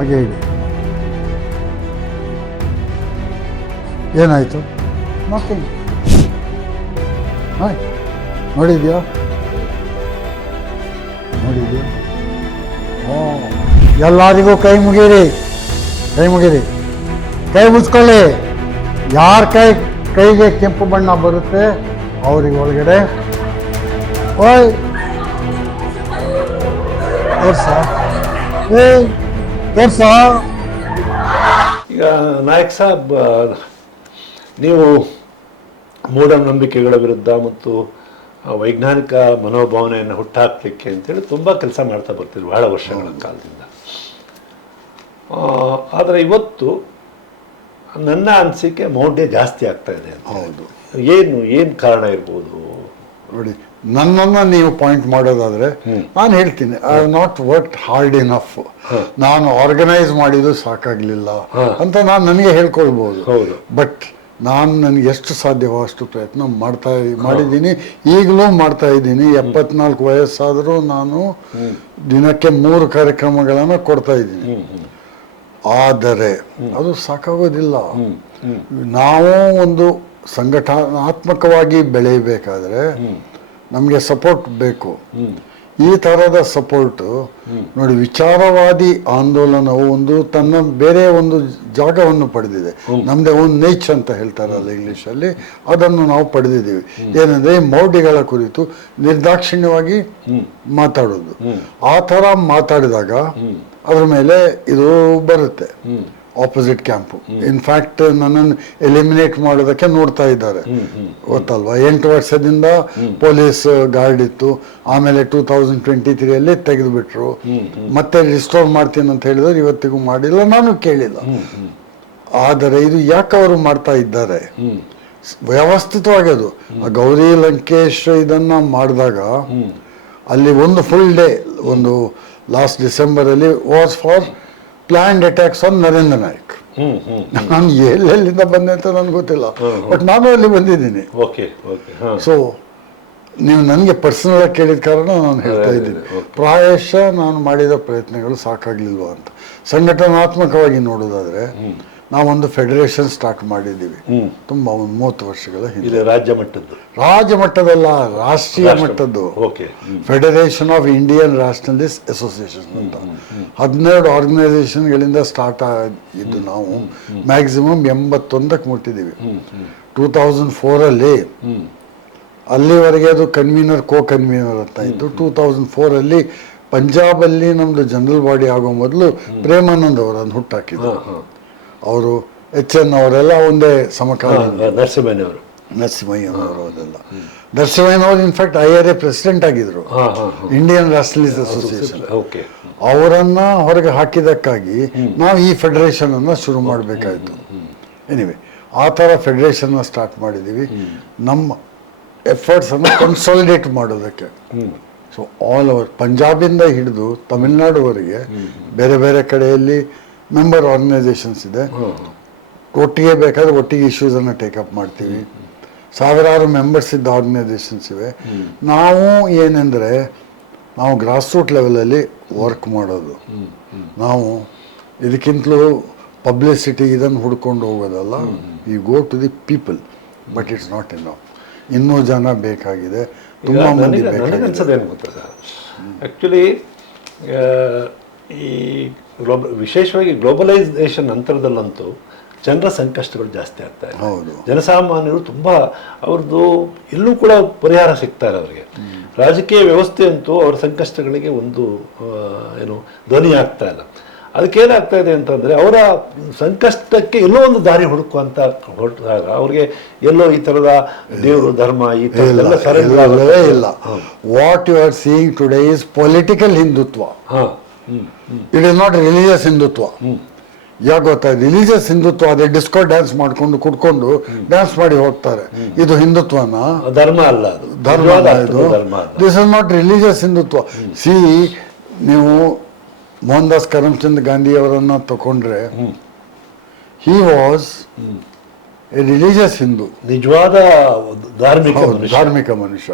ಹಾಗೆ ಹೇಳಿ. ಏನಾಯಿತು? ನಥಿಂಗ್. ಹಾಂ, ನೋಡಿದ್ಯಾ? ಓ, ಎಲ್ಲರಿಗೂ ಕೈ ಮುಗೀರಿ, ಕೈ ಮುಗಿಸ್ಕೊಳ್ಳಿ. ಯಾರ ಕೈಗೆ ಕೆಂಪು ಬಣ್ಣ ಬರುತ್ತೆ ಅವ್ರಿಗೆ ಒಳಗಡೆ ಓಯ್ ತೋರ್ಸ. ಈಗ ನಾಯಕ್ ಸಾಬ್, ನೀವು ಮೂಢನಂಬಿಕೆಗಳ ವಿರುದ್ಧ ಮತ್ತು ವೈಜ್ಞಾನಿಕ ಮನೋಭಾವನೆಯನ್ನು ಹುಟ್ಟಾಕಲಿಕ್ಕೆ ಅಂತೇಳಿ ತುಂಬ ಕೆಲಸ ಮಾಡ್ತಾ ಬರ್ತೀರಿ ಬಹಳ ವರ್ಷಗಳ ಕಾಲದಿಂದ. ಆದರೆ ಇವತ್ತು ನನ್ನ ಅನಿಸಿಕೆ ಮೌಢ್ಯ ಜಾಸ್ತಿ ಆಗ್ತಾ ಇದೆ ಅಂತ. ಹೌದು. ಏನು ಕಾರಣ ಇರ್ಬೋದು? ನೋಡಿ, ನನ್ನನ್ನು ನೀವು ಪಾಯಿಂಟ್ ಮಾಡೋದಾದರೆ ನಾನು ಹೇಳ್ತೀನಿ, I have not worked hard enough. ನಾನು ಆರ್ಗನೈಸ್ ಮಾಡಿದ್ದು ಸಾಕಾಗಲಿಲ್ಲ ಅಂತ ನಾನು ನನಗೆ ಹೇಳ್ಕೊಳ್ಬೋದು. ಬಟ್ ನಾನು ನನಗೆ ಎಷ್ಟು ಸಾಧ್ಯವೋ ಅಷ್ಟು ಪ್ರಯತ್ನ ಮಾಡಿದ್ದೀನಿ, ಈಗಲೂ ಮಾಡ್ತಾ ಇದ್ದೀನಿ. 74 ವಯಸ್ಸಾದರೂ ನಾನು ದಿನಕ್ಕೆ 3 ಕಾರ್ಯಕ್ರಮಗಳನ್ನು ಕೊಡ್ತಾ ಇದ್ದೀನಿ. ಆದರೆ ಅದು ಸಾಕಾಗೋದಿಲ್ಲ. ನಾವು ಒಂದು ಸಂಘಟನಾತ್ಮಕವಾಗಿ ಬೆಳೆಯಬೇಕಾದ್ರೆ ನಮಗೆ ಸಪೋರ್ಟ್ ಬೇಕು. ಈ ಥರದ ಸಪೋರ್ಟು ನೋಡಿ, ವಿಚಾರವಾದಿ ಆಂದೋಲನವು ಒಂದು ತನ್ನ ಬೇರೆ ಒಂದು ಜಾಗವನ್ನು ಪಡೆದಿದೆ. ನಮ್ಮದೇ ಒಂದು ನೇಚ್ ಅಂತ ಹೇಳ್ತಾರಲ್ಲ ಇಂಗ್ಲೀಷಲ್ಲಿ, ಅದನ್ನು ನಾವು ಪಡೆದಿದ್ದೀವಿ. ಏನಂದರೆ ಮೌಢ್ಯಗಳ ಕುರಿತು ನಿರ್ದಾಕ್ಷಿಣ್ಯವಾಗಿ ಮಾತಾಡೋದು. ಆ ಥರ ಮಾತಾಡಿದಾಗ ಅದ್ರ ಮೇಲೆ ಇದು ಬರುತ್ತೆ, ಆಪೋಸಿಟ್ ಕ್ಯಾಂಪು. ಇನ್ಫ್ಯಾಕ್ಟ್ ನನ್ನನ್ನು ಎಲಿಮಿನೇಟ್ ಮಾಡೋದಕ್ಕೆ ನೋಡ್ತಾ ಇದ್ದಾರೆ, ಗೊತ್ತಲ್ವಾ? 8 ವರ್ಷದಿಂದ ಪೊಲೀಸ್ ಗಾರ್ಡ್ ಇತ್ತು, ಆಮೇಲೆ 2023 ತೆಗೆದುಬಿಟ್ರು. ಮತ್ತೆ ರಿಸ್ಟೋರ್ ಮಾಡ್ತೀನಿ ಅಂತ ಹೇಳಿದ್ರೆ ಇವತ್ತಿಗೂ ಮಾಡಿಲ್ಲ, ನಾನು ಕೇಳಿಲ್ಲ. ಆದರೆ ಇದು ಯಾಕೆ ಅವರು ಮಾಡ್ತಾ ಇದ್ದಾರೆ? ವ್ಯವಸ್ಥಿತವಾಗಿ ಅದು ಗೌರಿ ಲಂಕೇಶ್ ಇದನ್ನ ಮಾಡಿದಾಗ ಅಲ್ಲಿ ಒಂದು ಫುಲ್ ಡೇ, ಒಂದು ಲಾಸ್ಟ್ ಡಿಸೆಂಬರಲ್ಲಿ was for planned attacks on Narendra Nayak. ನಾನು ಎಲ್ಲೆಲ್ಲಿಂದ ಬಂದೆ ಅಂತ ನನಗೆ ಗೊತ್ತಿಲ್ಲ, ಬಟ್ ನಾನು ಅಲ್ಲಿ ಬಂದಿದ್ದೀನಿ. ಸೊ ನೀವು ನನಗೆ ಪರ್ಸನಲ್ ಆಗಿ ಕೇಳಿದ ಕಾರಣ ನಾನು ಹೇಳ್ತಾ ಇದ್ದೀನಿ. ಪ್ರಾಯಶಃ ನಾನು ಮಾಡಿದ ಪ್ರಯತ್ನಗಳು ಸಾಕಾಗ್ಲಿಲ್ವ ಅಂತ. ಸಂಘಟನಾತ್ಮಕವಾಗಿ ನೋಡೋದಾದ್ರೆ ನಾವೊಂದು ಫೆಡರೇಷನ್ ಸ್ಟಾರ್ಟ್ ಮಾಡಿದ್ದೀವಿ ತುಂಬಾ, ಒಂದು 30 ವರ್ಷಗಳ ಹಿಂದೆ. ರಾಜ್ಯ ಮಟ್ಟದಲ್ಲ, ರಾಷ್ಟ್ರೀಯ ಮಟ್ಟದ್ದು federation of Indian nationalist association ಅಂತ 12 ಆರ್ಗನೈಸೇಷನ್ಗಳಿಂದ ಸ್ಟಾರ್ಟ್ ಆಗಿದ್ದು. ನಾವು ಮ್ಯಾಕ್ಸಿಮಮ್ 81ಕ್ಕೆ ಮುಟ್ಟಿದ್ದೀವಿ. 2004 ಅಲ್ಲಿವರೆಗೆ ಅದು ಕನ್ವೀನರ್ ಕೋ ಕನ್ವೀನರ್ ಅಂತ ಇತ್ತು. 2004 ಪಂಜಾಬಲ್ಲಿ ನಮ್ದು ಜನರಲ್ ಬಾಡಿ ಆಗೋ ಮೊದಲು ಪ್ರೇಮಾನಂದ್ ಅವರನ್ನು ಹುಟ್ಟಾಕಿದ್ರು. ಅವರು HN ಅವರೆಲ್ಲ ಒಂದೇ ಸಮಕಾಲ. ನರಸಿಂಹಯ್ಯನವರು ಅದೆಲ್ಲ. ನರಸಿಂಹಯ್ಯನವರು ಇನ್ಫ್ಯಾಕ್ಟ್ IRA ಪ್ರೆಸಿಡೆಂಟ್ ಆಗಿದ್ರು, ಇಂಡಿಯನ್ ನ್ಯಾಷನಲಿಸ್ಟ್ ಅಸೋಸಿಯೇಷನ್. ಅವರನ್ನ ಹೊರಗೆ ಹಾಕಿದಕ್ಕಾಗಿ ನಾವು ಈ ಫೆಡರೇಷನ್ ಅನ್ನ ಶುರು ಮಾಡಬೇಕಾಯಿತು. ಎನಿವೆ, ಆ ಥರ ಫೆಡರೇಷನ್ ಸ್ಟಾರ್ಟ್ ಮಾಡಿದ್ದೀವಿ ನಮ್ಮ ಎಫರ್ಟ್ಸ್ ಅನ್ನು ಕನ್ಸಾಲಿಡೇಟ್ ಮಾಡೋದಕ್ಕೆ. ಸೊ ಆಲ್ ಓವರ್ ಪಂಜಾಬಿಂದ ಹಿಡಿದು ತಮಿಳ್ನಾಡುವರೆಗೆ ಬೇರೆ ಬೇರೆ ಕಡೆಯಲ್ಲಿ ಮೆಂಬರ್ ಆರ್ಗನೈಸೇಷನ್ಸ್ ಇದೆ. ಒಟ್ಟಿಗೆ ಬೇಕಾದ್ರೆ ಒಟ್ಟಿಗೆ ಇಶ್ಯೂಸನ್ನು ಟೇಕಪ್ ಮಾಡ್ತೀವಿ. ಸಾವಿರಾರು ಮೆಂಬರ್ಸ್ ಇದ್ದ ಆರ್ಗನೈಸೇಷನ್ಸ್ ಇವೆ. ನಾವು ಏನೆಂದರೆ ನಾವು ಗ್ರಾಸ್ ರೂಟ್ ಲೆವೆಲಲ್ಲಿ ವರ್ಕ್ ಮಾಡೋದು. ನಾವು ಇದಕ್ಕಿಂತಲೂ ಪಬ್ಲಿಸಿಟಿ ಇದನ್ನು ಹುಡ್ಕೊಂಡು ಹೋಗೋದಲ್ಲ. You go to the people, but it's not enough. ಇನ್ನೂ ಜನ ಬೇಕಾಗಿದೆ, ತುಂಬ ಮಂದಿ ಬೇಕಾಗಿದೆ. ಆ್ಯಕ್ಚುಲಿ ಈ ವಿಶೇಷವಾಗಿ ಗ್ಲೋಬಲೈಸೇಷನ್ ನಂತರದಲ್ಲಂತೂ ಜನರ ಸಂಕಷ್ಟಗಳು ಜಾಸ್ತಿ ಆಗ್ತಾ ಇದೆ. ಜನಸಾಮಾನ್ಯರು ತುಂಬ ಅವ್ರದ್ದು ಎಲ್ಲೂ ಕೂಡ ಪರಿಹಾರ ಸಿಗ್ತಾ ಇಲ್ಲ ಅವರಿಗೆ. ರಾಜಕೀಯ ವ್ಯವಸ್ಥೆ ಅಂತೂ ಅವ್ರ ಸಂಕಷ್ಟಗಳಿಗೆ ಒಂದು ಧ್ವನಿ ಆಗ್ತಾ ಇಲ್ಲ. ಅದಕ್ಕೇನಾಗ್ತಾ ಇದೆ ಅಂತಂದರೆ, ಅವರ ಸಂಕಷ್ಟಕ್ಕೆ ಎಲ್ಲೋ ಒಂದು ದಾರಿ ಹುಡುಕುವಂತ ಹೊರಟಾಗ ಅವ್ರಿಗೆ ಎಲ್ಲೋ ಈ ಥರದ ದೇವರು ಧರ್ಮ ಈ ಥರದ್ದೆಲ್ಲ ಸರಿಯಾಗಲೇ ಇಲ್ಲ. What you are seeing today is political Hindutva. It is not religious Hindutva. ಯಾಕೆ ಗೊತ್ತಾ? ರಿಲಿಜಿಯಸ್ ಹಿಂದುತ್ವ ಅದೇ ಡಿಸ್ಕೋ ಡ್ಯಾನ್ಸ್ ಮಾಡ್ಕೊಂಡು ಕುಡ್ಕೊಂಡು ಡ್ಯಾನ್ಸ್ ಮಾಡಿ ಹೋಗ್ತಾರೆ. ಇದು ಹಿಂದುತ್ವನ? ಧರ್ಮ ಅಲ್ಲ, ಧರ್ಮ ಇದು. This is not religious Hindutva. C, ನೀವು ಮೋಹನ್ ದಾಸ್ ಕರಮ್ಚಂದ್ ಗಾಂಧಿ ಅವರನ್ನ ತಗೊಂಡ್ರೆ, he was A religious Hindu, ನಿಜವಾದ ಧಾರ್ಮಿಕ ಮನುಷ್ಯ.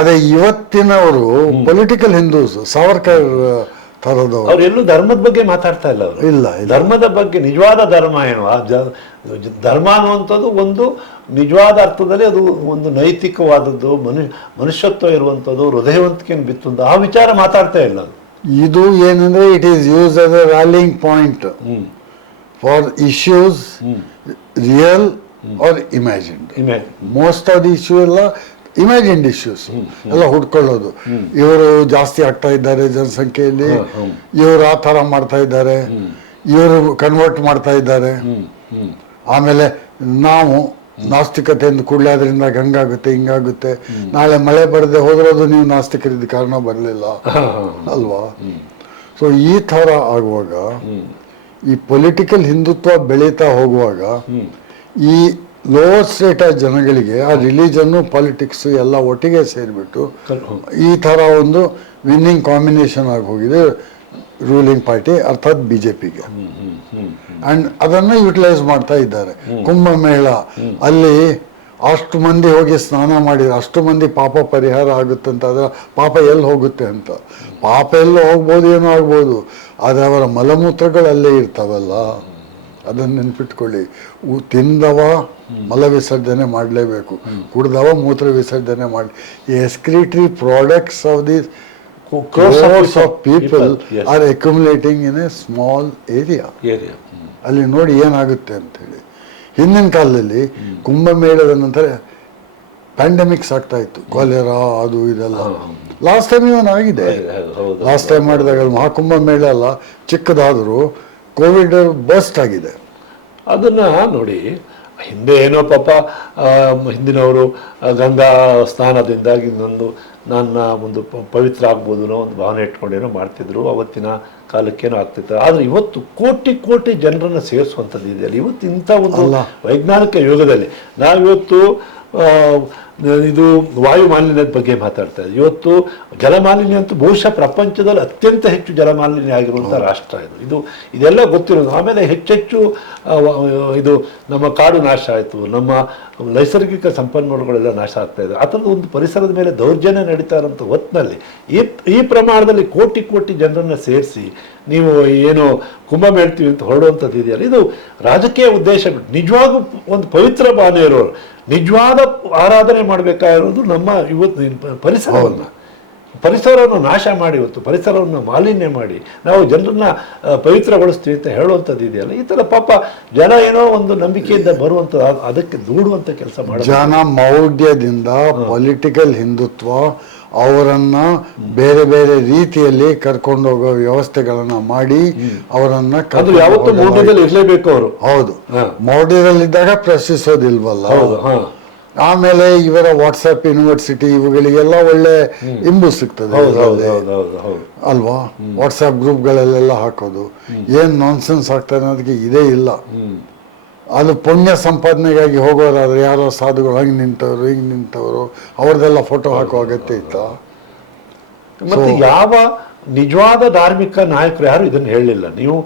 ಅದೇ ಇವತ್ತಿನವರು ಪೊಲಿಟಿಕಲ್ ಹಿಂದೂಸ್. ಸಾವರ್ಕರ್ ಥರದವರು. ಅವ್ರು ಎಲ್ಲೂ ಧರ್ಮದ ಬಗ್ಗೆ ಮಾತಾಡ್ತಾ ಇಲ್ಲ ಅವರು. ಇಲ್ಲ. ಧರ್ಮದ ಬಗ್ಗೆ ನಿಜವಾದ ಧರ್ಮ ಏನು, ಧರ್ಮ ಅನ್ನುವಂಥದ್ದು ಒಂದು ನಿಜವಾದ ಅರ್ಥದಲ್ಲಿ ಅದು ಒಂದು ನೈತಿಕವಾದದ್ದು, ಮನುಷ್ಯತ್ವ ಇರುವಂಥದ್ದು, ಹೃದಯವಂತಿಕೆಯನ್ನು ಬಿತ್ತುವಂಥ ಆ ವಿಚಾರ ಮಾತಾಡ್ತಾ ಇಲ್ಲ ಅದು. ಇದು ಏನಂದ್ರೆ it is use as a rallying point for issues real or imagined. Most of the issue ಎಲ್ಲ ಇಮ್ಯಾಜಿನ್ಡ್ ಇಶ್ಯೂಸ್ ಎಲ್ಲ ಹುಡ್ಕೊಳ್ಳೋದು. ಇವರು ಜಾಸ್ತಿ ಆಗ್ತಾ ಇದ್ದಾರೆ ಜನಸಂಖ್ಯೆಯಲ್ಲಿ, ಇವರು ಆ ಥರ ಮಾಡ್ತಾ ಇದ್ದಾರೆ, ಇವರು ಕನ್ವರ್ಟ್ ಮಾಡ್ತಾ ಇದ್ದಾರೆ. ಆಮೇಲೆ ನಾವು ನಾಸ್ತಿಕತೆಯಿಂದ ಕೂಡಲೇ ಅದರಿಂದ ಹಂಗಾಗುತ್ತೆ ಹಿಂಗಾಗುತ್ತೆ, ನಾಳೆ ಮಳೆ ಬರದೆ ಹೋದ್ರದು ನೀವು ನಾಸ್ತಿಕರಿದ್ದ ಕಾರಣ ಬರಲಿಲ್ಲ ಅಲ್ವಾ. ಸೊ ಈ ಥರ ಆಗುವಾಗ, ಈ ಪೊಲಿಟಿಕಲ್ ಹಿಂದುತ್ವ ಬೆಳೀತಾ ಹೋಗುವಾಗ ಈ ಲೋವರ್ ಸ್ಟೇಟ್ ಜನಗಳಿಗೆ ಆ ರಿಲಿಜನ್ನು ಪಾಲಿಟಿಕ್ಸ್ ಎಲ್ಲ ಒಟ್ಟಿಗೆ ಸೇರಿಬಿಟ್ಟು ಈ ಥರ ಒಂದು ವಿನ್ನಿಂಗ್ ಕಾಂಬಿನೇಷನ್ ಆಗಿ ಹೋಗಿದೆ ರೂಲಿಂಗ್ ಪಾರ್ಟಿ ಅರ್ಥಾತ್ ಬಿಜೆಪಿಗೆ. ಅಂಡ್ ಅದನ್ನು ಯುಟಿಲೈಸ್ ಮಾಡ್ತಾ ಇದ್ದಾರೆ. ಕುಂಭಮೇಳ ಅಲ್ಲಿ ಅಷ್ಟು ಮಂದಿ ಹೋಗಿ ಸ್ನಾನ ಮಾಡಿದ್ರೆ ಅಷ್ಟು ಮಂದಿ ಪಾಪ ಪರಿಹಾರ ಆಗುತ್ತಂತ, ಅದರ ಪಾಪ ಎಲ್ಲಿ ಹೋಗುತ್ತೆ ಅಂತ. ಪಾಪ ಎಲ್ಲೋ ಹೋಗ್ಬೋದು, ಏನೋ ಆಗ್ಬೋದು, ಆದರೆ ಅವರ ಮಲಮೂತ್ರಗಳು ಅಲ್ಲೇ ಇರ್ತಾವಲ್ಲ, ಅದನ್ನು ನೆನ್ಪಿಟ್ಕೊಳ್ಳಿ. ತಿಂದವ ಮಲ ವಿಸರ್ಜನೆ ಮಾಡಲೇಬೇಕು, ಕುಡ್ದವ ಮೂತ್ರ ವಿಸರ್ಜನೆ ಮಾಡಿ. ಈ excretory products of the crores of people are accumulating in a small area. ಅಲ್ಲಿ ನೋಡಿ ಏನಾಗುತ್ತೆ ಅಂತೇಳಿ. ಹಿಂದಿನ ಕಾಲದಲ್ಲಿ ಕುಂಭಮೇಳದ ನಂತರ ಪ್ಯಾಂಡಮಿಕ್ಸ್ ಆಗ್ತಾ ಇತ್ತು, ಕಾಲೆರಾ ಅದು ಇದೆಲ್ಲ. ಲಾಸ್ಟ್ ಟೈಮ್ ಇವನ್ ಆಗಿದೆ. ಲಾಸ್ಟ್ ಟೈಮ್ ಮಾಡಿದಾಗ ಮಹಾಕುಂಭಮೇಳ ಅಲ್ಲ ಚಿಕ್ಕದಾದರೂ ಕೋವಿಡ್ ಬರ್ಸ್ಟ್ ಆಗಿದೆ. ಅದನ್ನ ನೋಡಿ, ಹಿಂದೆ ಏನೋ ಪಾಪ ಹಿಂದಿನವರು ಗಂಗಾ ಸ್ನಾನದಿಂದಾಗಿ ನನ್ನ ಒಂದು ಪವಿತ್ರ ಆಗ್ಬೋದು ಅನ್ನೋ ಒಂದು ಭಾವನೆ ಇಟ್ಕೊಂಡೇನೋ ಮಾಡ್ತಿದ್ರು. ಅವತ್ತಿನ ಕಾಲಕ್ಕೇನೋ ಆಗ್ತಿತ್ತು. ಆದರೆ ಇವತ್ತು ಕೋಟಿ ಕೋಟಿ ಜನರನ್ನು ಸೇರಿಸುವಂಥದ್ದು ಇದೆಯಲ್ಲ, ಇವತ್ತು ಇಂಥ ಒಂದು ವೈಜ್ಞಾನಿಕ ಯುಗದಲ್ಲಿ ನಾವಿವತ್ತು ಇದು ವಾಯು ಮಾಲಿನ್ಯದ ಬಗ್ಗೆ ಮಾತಾಡ್ತಾ ಇದ್ದೀವಿ. ಇವತ್ತು ಜಲಮಾಲಿನ್ಯ ಅಂತೂ ಬಹುಶಃ ಪ್ರಪಂಚದಲ್ಲಿ ಅತ್ಯಂತ ಹೆಚ್ಚು ಜಲಮಾಲಿನ್ಯ ಆಗಿರುವಂಥ ರಾಷ್ಟ್ರ ಇದೆಲ್ಲ ಗೊತ್ತಿರೋದು. ಆಮೇಲೆ ಹೆಚ್ಚೆಚ್ಚು ಇದು ನಮ್ಮ ಕಾಡು ನಾಶ ಆಯಿತು, ನಮ್ಮ ನೈಸರ್ಗಿಕ ಸಂಪನ್ಮೂಲಗಳೆಲ್ಲ ನಾಶ ಆಗ್ತಾ ಇದೆ. ಆ ಥರದ ಒಂದು ಪರಿಸರದ ಮೇಲೆ ದೌರ್ಜನ್ಯ ನಡೀತಾ ಇರೋಂಥ ಹೊತ್ತಿನಲ್ಲಿ ಈ ಪ್ರಮಾಣದಲ್ಲಿ ಕೋಟಿ ಕೋಟಿ ಜನರನ್ನು ಸೇರಿಸಿ ನೀವು ಏನು ಕುಂಭ ಹೇಳ್ತೀವಿ ಅಂತ ಹೊರಡುವಂಥದ್ದು ಇದೆಯಲ್ಲ, ಇದು ರಾಜಕೀಯ ಉದ್ದೇಶ ಬಿಟ್ಟು ನಿಜವಾಗೂ ಒಂದು ಪವಿತ್ರ ಭಾವನೆ ಇರೋರು ನಿಜವಾದ ಆರಾಧನೆ ಮಾಡಬೇಕಾಗಿರೋದು ನಮ್ಮ ಇವತ್ತು ಪರಿಸರವನ್ನು ನಾಶ ಮಾಡಿ, ಇವತ್ತು ಪರಿಸರವನ್ನು ಮಾಲಿನ್ಯ ಮಾಡಿ ನಾವು ಜನರನ್ನ ಪವಿತ್ರಗೊಳಿಸ್ತೀವಿ ಅಂತ ಹೇಳುವಂಥದ್ದು ಇದೆಯಲ್ಲ, ಈ ಥರ ಪಾಪ ಜನ ಏನೋ ಒಂದು ನಂಬಿಕೆಯಿಂದ ಬರುವಂಥದ್ದು, ಅದಕ್ಕೆ ದೂಡುವಂಥ ಕೆಲಸ ಮಾಡಿ ಜನ ಮೌಢ್ಯದಿಂದ ಪೊಲಿಟಿಕಲ್ ಹಿಂದುತ್ವ ಅವರನ್ನ ಬೇರೆ ಬೇರೆ ರೀತಿಯಲ್ಲಿ ಕರ್ಕೊಂಡು ಹೋಗೋ ವ್ಯವಸ್ಥೆಗಳನ್ನ ಮಾಡಿ ಅವರನ್ನ ಯಾವತ್ತೂ ಮೌಢ್ಯದಲ್ಲಿ ಇರಲೇಬೇಕು ಅವರು. ಹೌದು, ಮೌಢ್ಯದಲ್ಲಿದ್ದಾಗ ಪ್ರಶ್ನಿಸೋದಿಲ್ವಲ್ಲ. ಆಮೇಲೆ ಇವರ ವಾಟ್ಸ್ಆಪ್ ಯೂನಿವರ್ಸಿಟಿ ಇವುಗಳಿಗೆಲ್ಲ ಒಳ್ಳೆ ಇಂಬು ಸಿಗ್ತದೆ ಅಲ್ವಾ. ವಾಟ್ಸ್ಆಪ್ ಗ್ರೂಪ್ಗಳಲ್ಲೆಲ್ಲ ಹಾಕೋದು ಏನ್ ನಾನ್ಸೆನ್ಸ್ ಆಗ್ತಾರೆ ಅನ್ನೋದಕ್ಕೆ ಇದೇ ಇಲ್ಲ. ಅದು ಪುಣ್ಯ ಸಂಪಾದನೆಗಾಗಿ ಹೋಗೋರಾದ್ರೆ ಯಾರೋ ಸಾಧುಗಳು ಹಂಗೆ ನಿಂತವರು ಹಿಂಗೆ ನಿಂತವರು ಅವ್ರದ್ದೆಲ್ಲ ಫೋಟೋ ಹಾಕೋ ಅಗತ್ಯ ಇತ್ತ? ಮತ್ತೆ ಯಾವ ನಿಜವಾದ ಧಾರ್ಮಿಕ ನಾಯಕರು ಯಾರು ಇದನ್ನು ಹೇಳಲಿಲ್ಲ. ನೀವು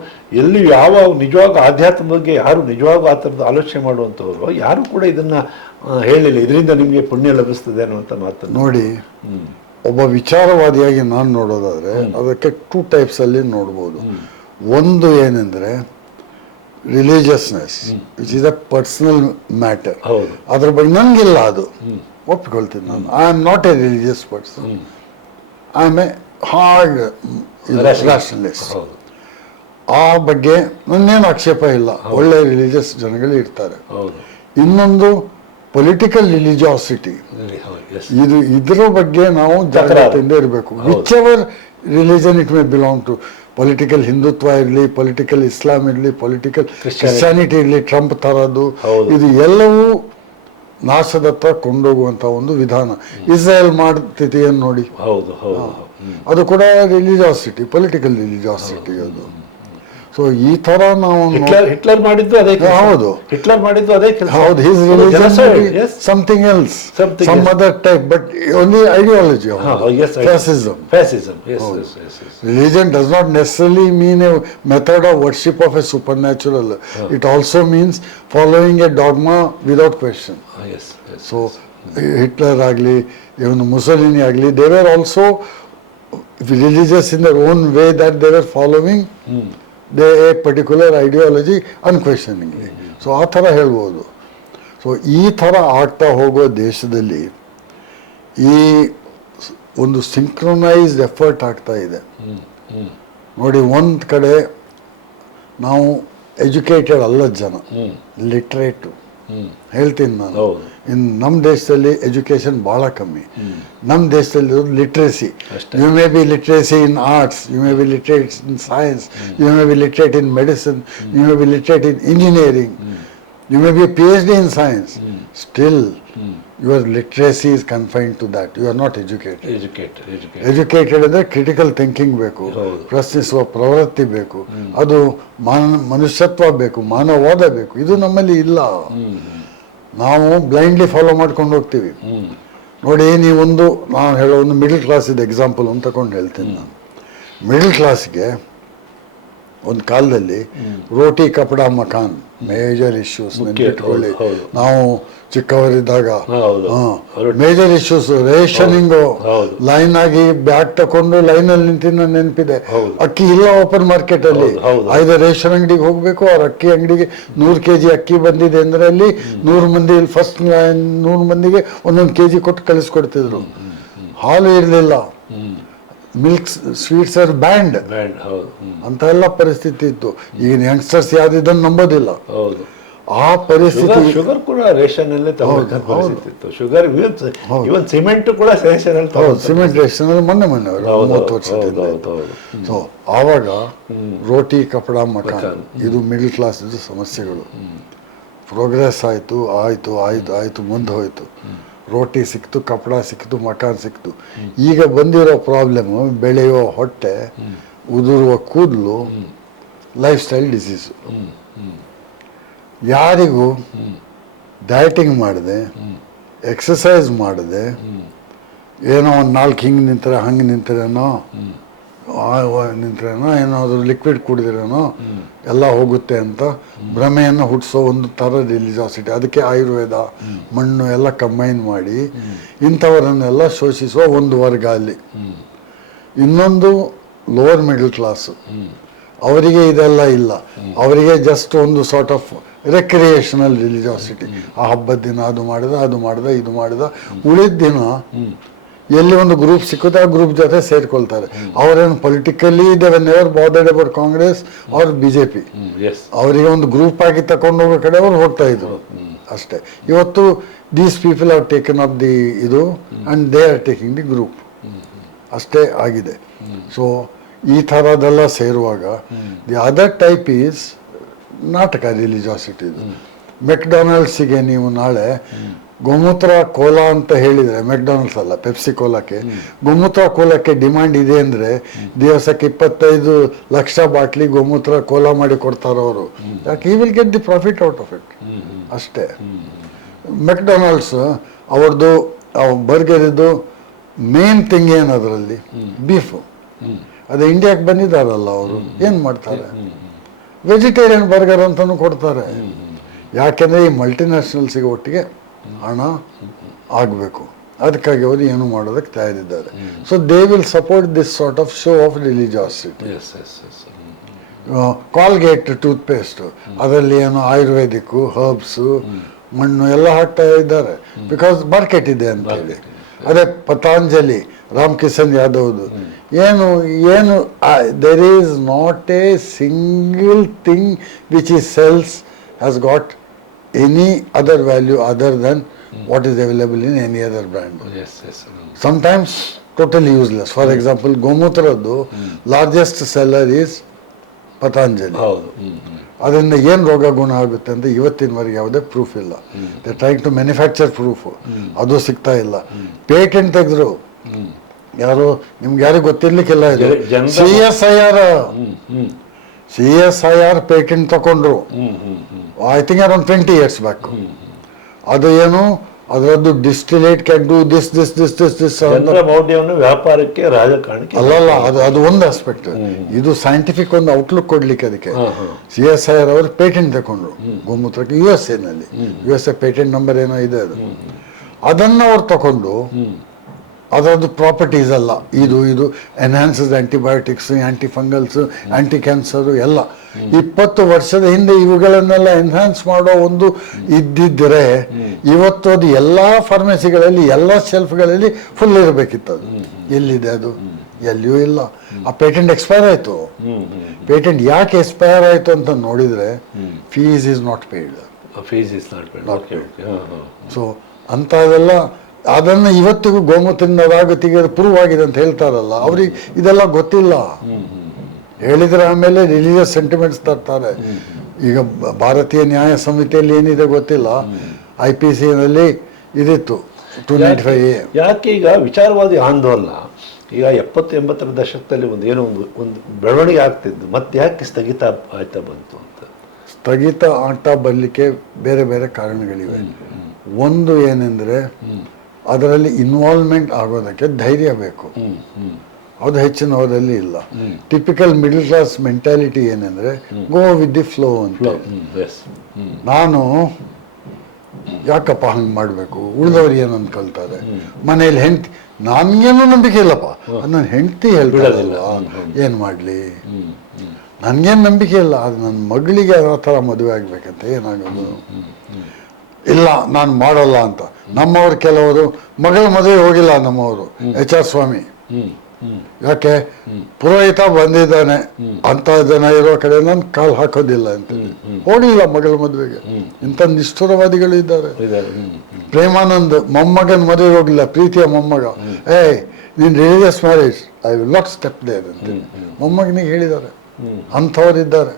ಎಲ್ಲಿ ಯಾವ ನಿಜವಾಗ ಆಧ್ಯಾತ್ಮ ಬಗ್ಗೆ ಯಾರು ನಿಜವಾಗ ಆ ಥರದ ಆಲೋಚನೆ ಮಾಡುವಂಥವ್ರು ಯಾರು ಕೂಡ ಇದನ್ನ ಹೇಳಿಲ್ಲ, ಇದರಿಂದ ನಿಮಗೆ ಪುಣ್ಯ ಲಭಿಸ್ತದೆ ಅನ್ನುವಂಥ ಮಾತನ್ನು. ನೋಡಿ, ಒಬ್ಬ ವಿಚಾರವಾದಿಯಾಗಿ ನಾನು ನೋಡೋದಾದ್ರೆ ಅದಕ್ಕೆ 2 ಟೈಪ್ಸ್ ಅಲ್ಲಿ ನೋಡ್ಬೋದು. ಒಂದು ಏನೆಂದ್ರೆ religiousness which is a personal matter. ಅದ್ರ ಬಗ್ಗೆ ನನಗಿಲ್ಲ, ಅದು ಒಪ್ಪಿಕೊಳ್ತೀನಿ ನಾನು. I am not a religious person, I am a hard rationalist. ಆ ಬಗ್ಗೆ ನನ್ನೇನು ಆಕ್ಷೇಪ ಇಲ್ಲ, ಒಳ್ಳೆ ರಿಲಿಜಿಯಸ್ ಜನಗಳು ಇರ್ತಾರೆ. ಇನ್ನೊಂದು ಪೊಲಿಟಿಕಲ್ ರಿಲಿಜಿಯಾಸಿಟಿ, ಇದ್ರ ಬಗ್ಗೆ ನಾವು ಜಾಗೃತಿಯಿಂದ ಇರಬೇಕು. Which ever religion it may belong to, political Hindutva ಇರಲಿ, ಪೊಲಿಟಿಕಲ್ ಇಸ್ಲಾಂ ಇರಲಿ, ಪೊಲಿಟಿಕಲ್ ಕ್ರಿಶ್ಚಿಯಾನಿಟಿ ಇರಲಿ, ಟ್ರಂಪ್ ತರದ್ದು, ಇದು ಎಲ್ಲವೂ ನಾಶದತ್ತ ಕೊಂಡೋಗುವಂತ ಒಂದು ವಿಧಾನ. ಇಸ್ರೇಲ್ ಮಾಡ್ತಿದೆಯನ್ನು ನೋಡಿ, ಅದು ಕೂಡ ರಿಲಿಜಿಯಾಸಿಟಿ, ಪೊಲಿಟಿಕಲ್ ರಿಲಿಜಿಯಾಸಿಟಿ ಅದು. ಸೊ ಈ ತರ ನಾವು ಹಿಟ್ಲರ್ ಮಾಡಿದ್ದು ಅದೇ. ಹೌದು, ಹಿಟ್ಲರ್ ಮಾಡಿದ್ದು ಅದೇ ಕೆಲಸ. ಹೌದು, his religion something else, some other type, but only ideology. Fascism. Religion does not necessarily mean a method of worship of a supernatural. It also means following a dogma without question. So Hitler agli, even Mussolini agli, they were also religious in their own way that they were following a particular ideology unquestioningly. So ಆ ಥರ ಹೇಳ್ಬೋದು. So ಈ ಥರ ಆಗ್ತಾ ಹೋಗೋ ದೇಶದಲ್ಲಿ ಈ ಒಂದು ಸಿಂಕ್ರೊನೈಸ್ಡ್ ಎಫರ್ಟ್ ಆಗ್ತಾ ಇದೆ. ನೋಡಿ, ಒಂದು ಕಡೆ ನಾವು ಎಜುಕೇಟೆಡ್ ಅಲ್ಲ ಜನ, ಲಿಟ್ರೇಟು ಹೇಳ್ತೀನಿ ನಾನು. ನಮ್ಮ ದೇಶದಲ್ಲಿ ಎಜುಕೇಶನ್ ಭಾಳ ಕಮ್ಮಿ. ನಮ್ಮ ದೇಶದಲ್ಲಿ literacy, you may be literacy in arts, you may be literate in science, you may be literate in medicine, you may be literate in engineering, you may be a PhD in science, still your literacy is confined to that. You are not educated. Educated ಅಂದರೆ critical thinking ಬೇಕು, ಪ್ರಶ್ನಿಸುವ ಪ್ರವೃತ್ತಿ ಬೇಕು, ಅದು ಮನುಷ್ಯತ್ವ ಬೇಕು, ಮಾನವವಾದ ಬೇಕು. ಇದು ನಮ್ಮಲ್ಲಿ ಇಲ್ಲ. ನಾವು ಬ್ಲೈಂಡ್ಲಿ ಫಾಲೋ ಮಾಡ್ಕೊಂಡು ಹೋಗ್ತೀವಿ. ನೋಡಿ, ನೀವೊಂದು ನಾನು ಹೇಳೋ ಒಂದು ಮಿಡಲ್ ಕ್ಲಾಸಿದ ಎಕ್ಸಾಂಪಲ್ ಅಂತ ತಗೊಂಡು ಹೇಳ್ತೀನಿ ನಾನು. ಮಿಡಲ್ ಕ್ಲಾಸ್ಗೆ ಒಂದು ಕಾಲದಲ್ಲಿ ರೋಟಿ ಕಪಡ ಮಕಾನ್ ಮೇಜರ್ ಇಶ್ಯೂಸ್ ನೆನ್ಪಿಟ್ಕೊಳ್ಳಿ. ನಾವು ಚಿಕ್ಕವರಿದ್ದಾಗ ಮೇಜರ್ ಇಶ್ಯೂಸ್, ರೇಷನಿಂಗು ಲೈನ್ ಆಗಿ ಬ್ಯಾಗ್ ತಕೊಂಡು ಲೈನಲ್ಲಿ ನಿಂತಿನ ನೆನಪಿದೆ. ಅಕ್ಕಿ ಇಲ್ಲ ಓಪನ್ ಮಾರ್ಕೆಟ್ ಅಲ್ಲಿ, ಐದು ರೇಷನ್ ಅಂಗಡಿಗೆ ಹೋಗ್ಬೇಕು, ಅವ್ರ ಅಕ್ಕಿ ಅಂಗಡಿಗೆ 100 kg ಅಕ್ಕಿ ಬಂದಿದೆ ಅಂದ್ರೆ ಅಲ್ಲಿ 100 ಮಂದಿ ಫಸ್ಟ್ 100 ಮಂದಿಗೆ ಒಂದೊಂದು kg ಕೊಟ್ಟು ಕಳಿಸ್ಕೊಡ್ತಿದ್ರು. ಹಾಲು ಇರಲಿಲ್ಲ, ಮಿಲ್ಕ್ ಸ್ವೀಟ್ಸ್ ಆರ್ ಬ್ಯಾಂಡ್ ಅಂತ ಎಲ್ಲ ಪರಿಸ್ಥಿತಿ ಇತ್ತು. ಈಗಿನ ಯಂಗ್ಸ್ಟರ್ಸ್ ಯಾವ್ದು ಇದನ್ನು ನಂಬೋದಿಲ್ಲ. ಆ ಪರಿಸ್ಥಿತಿ ಶುಗರ್ ಕೂಡ ರೇಷನ್ ಅಲ್ಲೇ ತಗೊಳ್ತಿತ್ತು. ಶುಗರ್ ಇವನ್ ಸಿಮೆಂಟ್ ಕೂಡ ರೇಷನ್ ಅಲ್ಲಿ, ಸಿಮೆಂಟ್ ರೇಷನ್ ಅಲ್ಲಿ ಮೊನ್ನೆ 30 ವರ್ಷದಿಂದ. ಸೊ ಆವಾಗ ರೋಟಿ ಕಪಡ ಮಕಾನ್ ಇದು ಮಿಡಲ್ ಕ್ಲಾಸ್ ಸಮಸ್ಯೆಗಳು. ಪ್ರೋಗ್ರೆಸ್ ಆಯ್ತು ಆಯ್ತು ಆಯ್ತು ಆಯ್ತು ಮುಂದೆ ಹೋಯ್ತು. ರೋಟಿ ಸಿಕ್ತು, ಕಪಡ ಸಿಕ್ತು, ಮಕಾನ್ ಸಿಕ್ತು. ಈಗ ಬಂದಿರೋ ಪ್ರಾಬ್ಲಮ್ಮು ಬೆಳೆಯುವ ಹೊಟ್ಟೆ, ಉದುರುವ ಕೂದಲು, ಲೈಫ್ ಸ್ಟೈಲ್ ಡಿಸೀಸು. ಯಾರಿಗೂ ಡಯಟಿಂಗ್ ಮಾಡದೆ, ಎಕ್ಸಸೈಸ್ ಮಾಡದೆ, ಏನೋ ಒಂದು 4 ಹಿಂಗೆ ನಿಂತರೆ ಹಂಗೆ ನಿಂತರೇನೋ ಏನಾದರೂ ಲಿಕ್ವಿಡ್ ಕುಡಿದ್ರೇನೋ ಎಲ್ಲ ಹೋಗುತ್ತೆ ಅಂತ ಭ್ರಮೆಯನ್ನು ಹುಟ್ಟಿಸೋ ಒಂದು ಥರ ರಿಲಿಜಿಯಾಸಿಟಿ. ಅದಕ್ಕೆ ಆಯುರ್ವೇದ, ಮಣ್ಣು ಎಲ್ಲ ಕಂಬೈನ್ ಮಾಡಿ ಇಂಥವರನ್ನೆಲ್ಲ ಶೋಷಿಸುವ ಒಂದು ವರ್ಗ ಅಲ್ಲಿ. ಇನ್ನೊಂದು ಲೋವರ್ ಮಿಡಲ್ ಕ್ಲಾಸು, ಅವರಿಗೆ ಇದೆಲ್ಲ ಇಲ್ಲ. ಅವರಿಗೆ ಜಸ್ಟ್ ಒಂದು ಸಾರ್ಟ್ ಆಫ್ ರೆಕ್ರಿಯೇಷನಲ್ ರಿಲಿಜಿಯಾಸಿಟಿ. ಆ ಹಬ್ಬದ ದಿನ ಅದು ಮಾಡಿದ ಇದು ಮಾಡಿದ, ಉಳಿದ ದಿನ ಎಲ್ಲಿ ಒಂದು ಗ್ರೂಪ್ ಸಿಕ್ಕುತ್ತೆ ಆ ಗ್ರೂಪ್ ಜೊತೆ ಸೇರ್ಕೊಳ್ತಾರೆ. ಅವರೇನು politically they were never bothered about Congress or BJP. ಅವರಿಗೆ ಒಂದು ಗ್ರೂಪ್ ಆಗಿ ತಗೊಂಡು ಹೋಗೋ ಕಡೆ ಅವ್ರು ಹೋಗ್ತಾ ಇದ್ರು ಅಷ್ಟೇ. ಇವತ್ತು these people are taken up the ಇದು and they are taking the group ಅಷ್ಟೇ ಆಗಿದೆ. ಸೊ ಈ ಥರದೆಲ್ಲ ಸೇರುವಾಗ ದಿ ಅದರ್ ಟೈಪ್ ಈಸ್ ನಾಟಕ ರಿಲಿಜಿಯಾಸಿಟಿ. ಮೆಕ್ಡೊನಾಲ್ಡ್ಸಿಗೆ ನೀವು ನಾಳೆ ಗೋಮೂತ್ರ ಕೋಲಾ ಅಂತ ಹೇಳಿದರೆ, ಮೆಕ್ಡೊನಾಲ್ಡ್ಸ್ ಅಲ್ಲ, ಪೆಪ್ಸಿ ಕೋಲಾಕ್ಕೆ, ಗೋಮೂತ್ರ ಕೋಲಾಕ್ಕೆ ಡಿಮ್ಯಾಂಡ್ ಇದೆ ಅಂದರೆ ದಿವಸಕ್ಕೆ 25 ಲಕ್ಷ ಬಾಟ್ಲಿ ಗೋಮೂತ್ರ ಕೋಲಾ ಮಾಡಿ ಕೊಡ್ತಾರೆ ಅವರು. ಯಾಕೆ? ಈ will get the profit out of it ಅಷ್ಟೇ. ಮೆಕ್ಡೊನಾಲ್ಡ್ಸ್ ಅವ್ರದ್ದು ಬರ್ಗರ್ ಇದು ಮೇನ್ ಥಿಂಗ್ ಏನು ಅದರಲ್ಲಿ? ಬೀಫು. ಅದೇ ಇಂಡಿಯಾಕ್ಕೆ ಬಂದಿದ್ದಾರಲ್ಲ ಅವರು ಏನು ಮಾಡ್ತಾರೆ? ವೆಜಿಟೇರಿಯನ್ ಬರ್ಗರ್ ಅಂತಲೂ ಕೊಡ್ತಾರೆ. ಯಾಕೆಂದರೆ ಈ ಮಲ್ಟಿನ್ಯಾಷನಲ್ಸಿಗೆ ಒಟ್ಟಿಗೆ ಹಣ ಆಗಬೇಕು, ಅದಕ್ಕಾಗಿ ಅವರು ಏನು ಮಾಡೋದಕ್ಕೆ ತಯಾರಿದ್ದಾರೆ. So they will support this sort of show of religiosity. Colgate toothpaste, ಅದರಲ್ಲಿ ಏನು ಆಯುರ್ವೇದಿಕ್ಕು, ಹರ್ಬ್ಸು, ಮಣ್ಣು ಎಲ್ಲ ಹಾಕ್ತಾ ಇದ್ದಾರೆ, ಬಿಕಾಸ್ ಮಾರ್ಕೆಟ್ ಇದೆ ಅಂತ ಹೇಳಿ. ಅದೇ ಪತಾಂಜಲಿ, ರಾಮ್ ಕಿಶನ್ ಯಾದವ್ದು ಏನು there is not a single thing which ಈ sells has got any other value other than what is available in any other brand. Sometimes totally useless. For example, ಗೋಮೂತ್ರದ್ದು largest seller is Patanjali. ಅದರಿಂದ ಏನು ರೋಗ ಗುಣ ಆಗುತ್ತೆ ಅಂತ ಇವತ್ತಿನವರೆಗೆ ಯಾವುದೇ ಪ್ರೂಫ್ ಇಲ್ಲ. They trying to manufacture proof, ಅದು ಸಿಗ್ತಾ ಇಲ್ಲ. ಪೇಟೆಂಟ್ ತೆಗೆದ್ರು ಯಾರು, ನಿಮ್ಗೆ ಯಾರಿಗೂ ಗೊತ್ತಿರ್ಲಿಕ್ಕಿಲ್ಲ. ಇದು CSIR ಪೇಟೆಂಟ್ ತಗೊಂಡ್ರು, I think around 20 years back. ಅದು ಏನು, ಅದರದ್ದು ಡಿಸ್ಟಿಲೇಟ್ ಕ್ಯಾನ್ ಡೂ ದಿಸ್ ಮೌಢ್ಯವನ್ನು ವ್ಯಾಪಾರಕ್ಕೆ, ರಾಜಕಾರಣಕ್ಕೆ ಅಲ್ಲಲ್ಲ, ಅದು ಒಂದು ಆಸ್ಪೆಕ್ಟ್. ಇದು ಸೈಂಟಿಫಿಕ್ ಒಂದು ಔಟ್ಲುಕ್ ಕೊಡ್ಲಿಕ್ಕೆ ಅದಕ್ಕೆ CSIR ಅವರು ಪೇಟೆಂಟ್ ತಗೊಂಡ್ರು ಗೋಮೂತ್ರಕ್ಕೆ. USA ಪೇಟೆಂಟ್ ನಂಬರ್ ಏನೋ ಇದೆ, ಅದನ್ನು ಅವ್ರು ತಗೊಂಡು ಅದರದ್ದು ಪ್ರಾಪರ್ಟೀಸ್ ಅಲ್ಲ. ಇದು enhances antibiotics, anti fungals, anti cancer ಎಲ್ಲ 20 ವರ್ಷದ ಹಿಂದೆ ಇವುಗಳನ್ನೆಲ್ಲ ಎನ್ಹಾನ್ಸ್ ಮಾಡೋ ಒಂದು ಇದ್ದಿದ್ದರೆ ಇವತ್ತು ಅದು ಎಲ್ಲ ಫಾರ್ಮಸಿಗಳಲ್ಲಿ ಎಲ್ಲ ಶೆಲ್ಫ್ಗಳಲ್ಲಿ ಫುಲ್ ಇರಬೇಕಿತ್ತು. ಅದು ಎಲ್ಲಿದೆ? ಅದು ಎಲ್ಲಿಯೂ ಇಲ್ಲ. ಆ ಪೇಟೆಂಟ್ ಎಕ್ಸ್ಪೈರ್ ಆಯಿತು. ಪೇಟೆಂಟ್ ಯಾಕೆ ಎಕ್ಸ್ಪೈರ್ ಆಯಿತು ಅಂತ ನೋಡಿದರೆ fees is not paid. So ಅಂಥದ್ದೆಲ್ಲ ಅದನ್ನು ಇವತ್ತಿಗೂ ಗೋಮೂತ್ರದಿಂದ ತೆಗೆದು ಪ್ರೂವ್ ಆಗಿದೆ ಅಂತ ಹೇಳ್ತಾರಲ್ಲ, ಅವ್ರಿಗೆ ಇದೆಲ್ಲ ಗೊತ್ತಿಲ್ಲ. ಹೇಳಿದ್ರೆ ಆಮೇಲೆ ರಿಲಿಜಿಯಸ್ ಸೆಂಟಿಮೆಂಟ್ಸ್ ತರ್ತಾರೆ. ಈಗ ಭಾರತೀಯ ನ್ಯಾಯ ಸಮಿತಿಯಲ್ಲಿ ಏನಿದೆ ಗೊತ್ತಿಲ್ಲ, IPC-ನಲ್ಲಿ ಇದಿತ್ತು 295A. ಯಾಕೆ ಈಗ ವಿಚಾರವಾದಿ ಆಂದೋಲನ ಈಗ 70-80ರ ದಶಕದಲ್ಲಿ ಒಂದು ಬೆಳವಣಿಗೆ ಆಗ್ತಿದ್ದು ಮತ್ತೆ ಯಾಕೆ ಸ್ಥಗಿತ ಆಯ್ತಾ ಬಂತು ಅಂತ? ಸ್ಥಗಿತ ಆಗ್ತಾ ಬರಲಿಕ್ಕೆ ಬೇರೆ ಬೇರೆ ಕಾರಣಗಳಿವೆ. ಒಂದು ಏನೆಂದರೆ ಅದರಲ್ಲಿ ಇನ್ವಾಲ್ವ್ಮೆಂಟ್ ಆಗೋದಕ್ಕೆ ಧೈರ್ಯ ಬೇಕು. ಅದು ಹೆಚ್ಚಿನ ಹೋದಲ್ಲಿ ಇಲ್ಲ. ಟಿಪಿಕಲ್ ಮಿಡಲ್ ಕ್ಲಾಸ್ ಮೆಂಟಾಲಿಟಿ ಏನೆಂದರೆ ಗೋ ವಿತ್ ದಿ ಫ್ಲೋ ಅಂತ. ನಾನು ಯಾಕಪ್ಪ ಹಂಗೆ ಮಾಡಬೇಕು, ಉಳಿದವ್ರು ಏನು ಅಂದ್ಕೊಳ್ತಾರೆ, ಮನೇಲಿ ಹೆಂಡ್ತಿ, ನನಗೇನು ನಂಬಿಕೆ ಇಲ್ಲಪ್ಪ, ನನ್ನ ಹೆಂಡ್ತಿ ಹೇಳ್ಬಿಡೋದಿಲ್ಲ, ಏನು ಮಾಡಲಿ, ನನಗೇನು ನಂಬಿಕೆ ಇಲ್ಲ, ಅದು ನನ್ನ ಮಗಳಿಗೆ ಆ ಥರ ಮದುವೆ ಆಗ್ಬೇಕಂತ ಏನಾಗೋದು, ಇಲ್ಲ ನಾನು ಮಾಡೋಲ್ಲ ಅಂತ. ನಮ್ಮವ್ರು ಕೆಲವರು ಮಗಳ ಮದುವೆ ಹೋಗಿಲ್ಲ, ನಮ್ಮವರು HR ಸ್ವಾಮಿ. ಯಾಕೆ? ಪುರೋಹಿತ ಬಂದಿದ್ದಾನೆ ಅಂತ ಜನ ಇರೋ ಕಡೆ ನಾನು ಕಾಲು ಹಾಕೋದಿಲ್ಲ ಅಂತ ಹೋಗಿಲ್ಲ ಮಗಳ ಮದುವೆಗೆ. ಇಂಥ ನಿಷ್ಠುರವಾದಿಗಳು ಇದ್ದಾರೆ. ಪ್ರೇಮಾನಂದ್ ಮೊಮ್ಮಗನ ಮದುವೆಗೆ ಹೋಗಿಲ್ಲ, ಪ್ರೀತಿಯ ಮೊಮ್ಮಗ, ನೀನ್ religious marriage I will not step there ಅಂತ ಮೊಮ್ಮಗನಿಗೆ ಹೇಳಿದ್ದಾರೆ. ಅಂಥವರಿದ್ದಾರೆ.